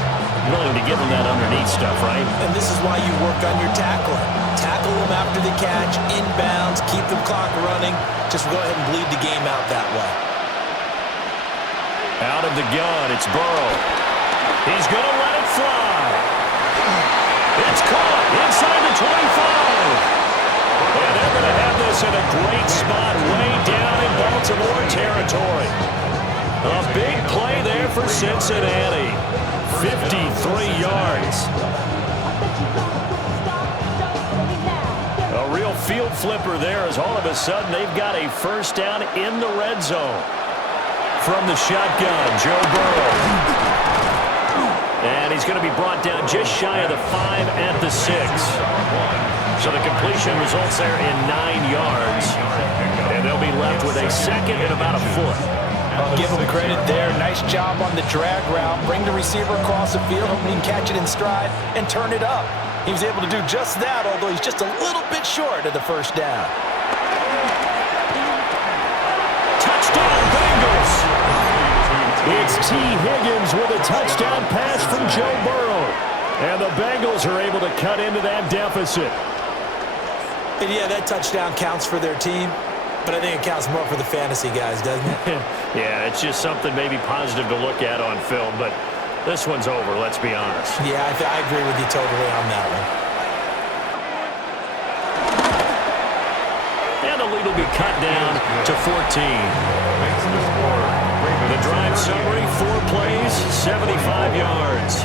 Willing to give them that underneath stuff, right? And this is why you work on your tackling. Tackle them after the catch, inbounds, keep the clock running. Just go ahead and bleed the game out that way. Out of the gun, it's Burrow. He's going to let it fly. It's caught inside the 25. And they're going to have this in a great spot way down in Baltimore territory. A big play there for Cincinnati. 53 yards. A real field flipper there as all of a sudden they've got a first down in the red zone. From the shotgun, Joe Burrow. And he's going to be brought down just shy of the 5 at the 6. So the completion results there in 9 yards. And they'll be left with a second and about a foot. I'll give him credit there. Nice job on the drag route. Bring the receiver across the field, hoping he can catch it in stride and turn it up. He was able to do just that, although he's just a little bit short of the first down. Touchdown, Bengals! It's T. Higgins with a touchdown pass from Joe Burrow. And the Bengals are able to cut into that deficit. And yeah, that touchdown counts for their team. But I think it counts more for the fantasy guys, doesn't it? Yeah, it's just something maybe positive to look at on film, but this one's over, let's be honest. Yeah, I agree with you totally on that one. And the lead will be cut down to 14. The drive summary, 4 plays, 75 yards.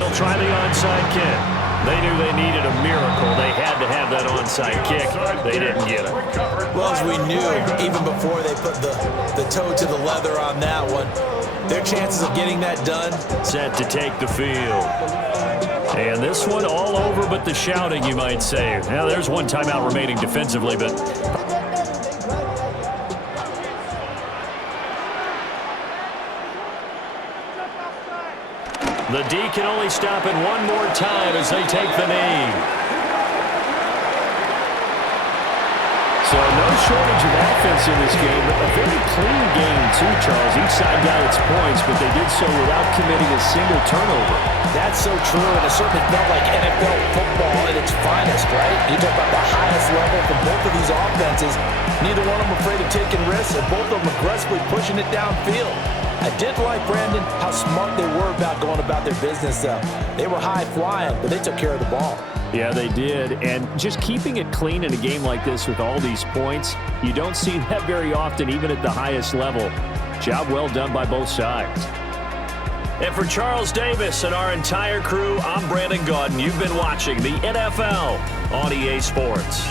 They'll try the onside kick. They knew they needed a miracle. They had to have that onside kick. They didn't get it. Well, as we knew, even before they put the toe to the leather on that one, their chances of getting that done. Set to take the field. And this one all over but the shouting, you might say. Now, there's one timeout remaining defensively, but... The D can only stop it one more time as they take the knee. So no shortage of offense in this game. A very clean game, too, Charles. Each side got its points, but they did so without committing a single turnover. That's so true, and it certainly felt like NFL football at its finest, right? You talk about the highest level from both of these offenses. Neither one of them afraid of taking risks, and both of them aggressively pushing it downfield. I did like, Brandon, how smart they were about going about their business, though. They were high-flying, but they took care of the ball. Yeah, they did. And just keeping it clean in a game like this with all these points, you don't see that very often, even at the highest level. Job well done by both sides. And for Charles Davis and our entire crew, I'm Brandon Gaudin. You've been watching the NFL on EA Sports.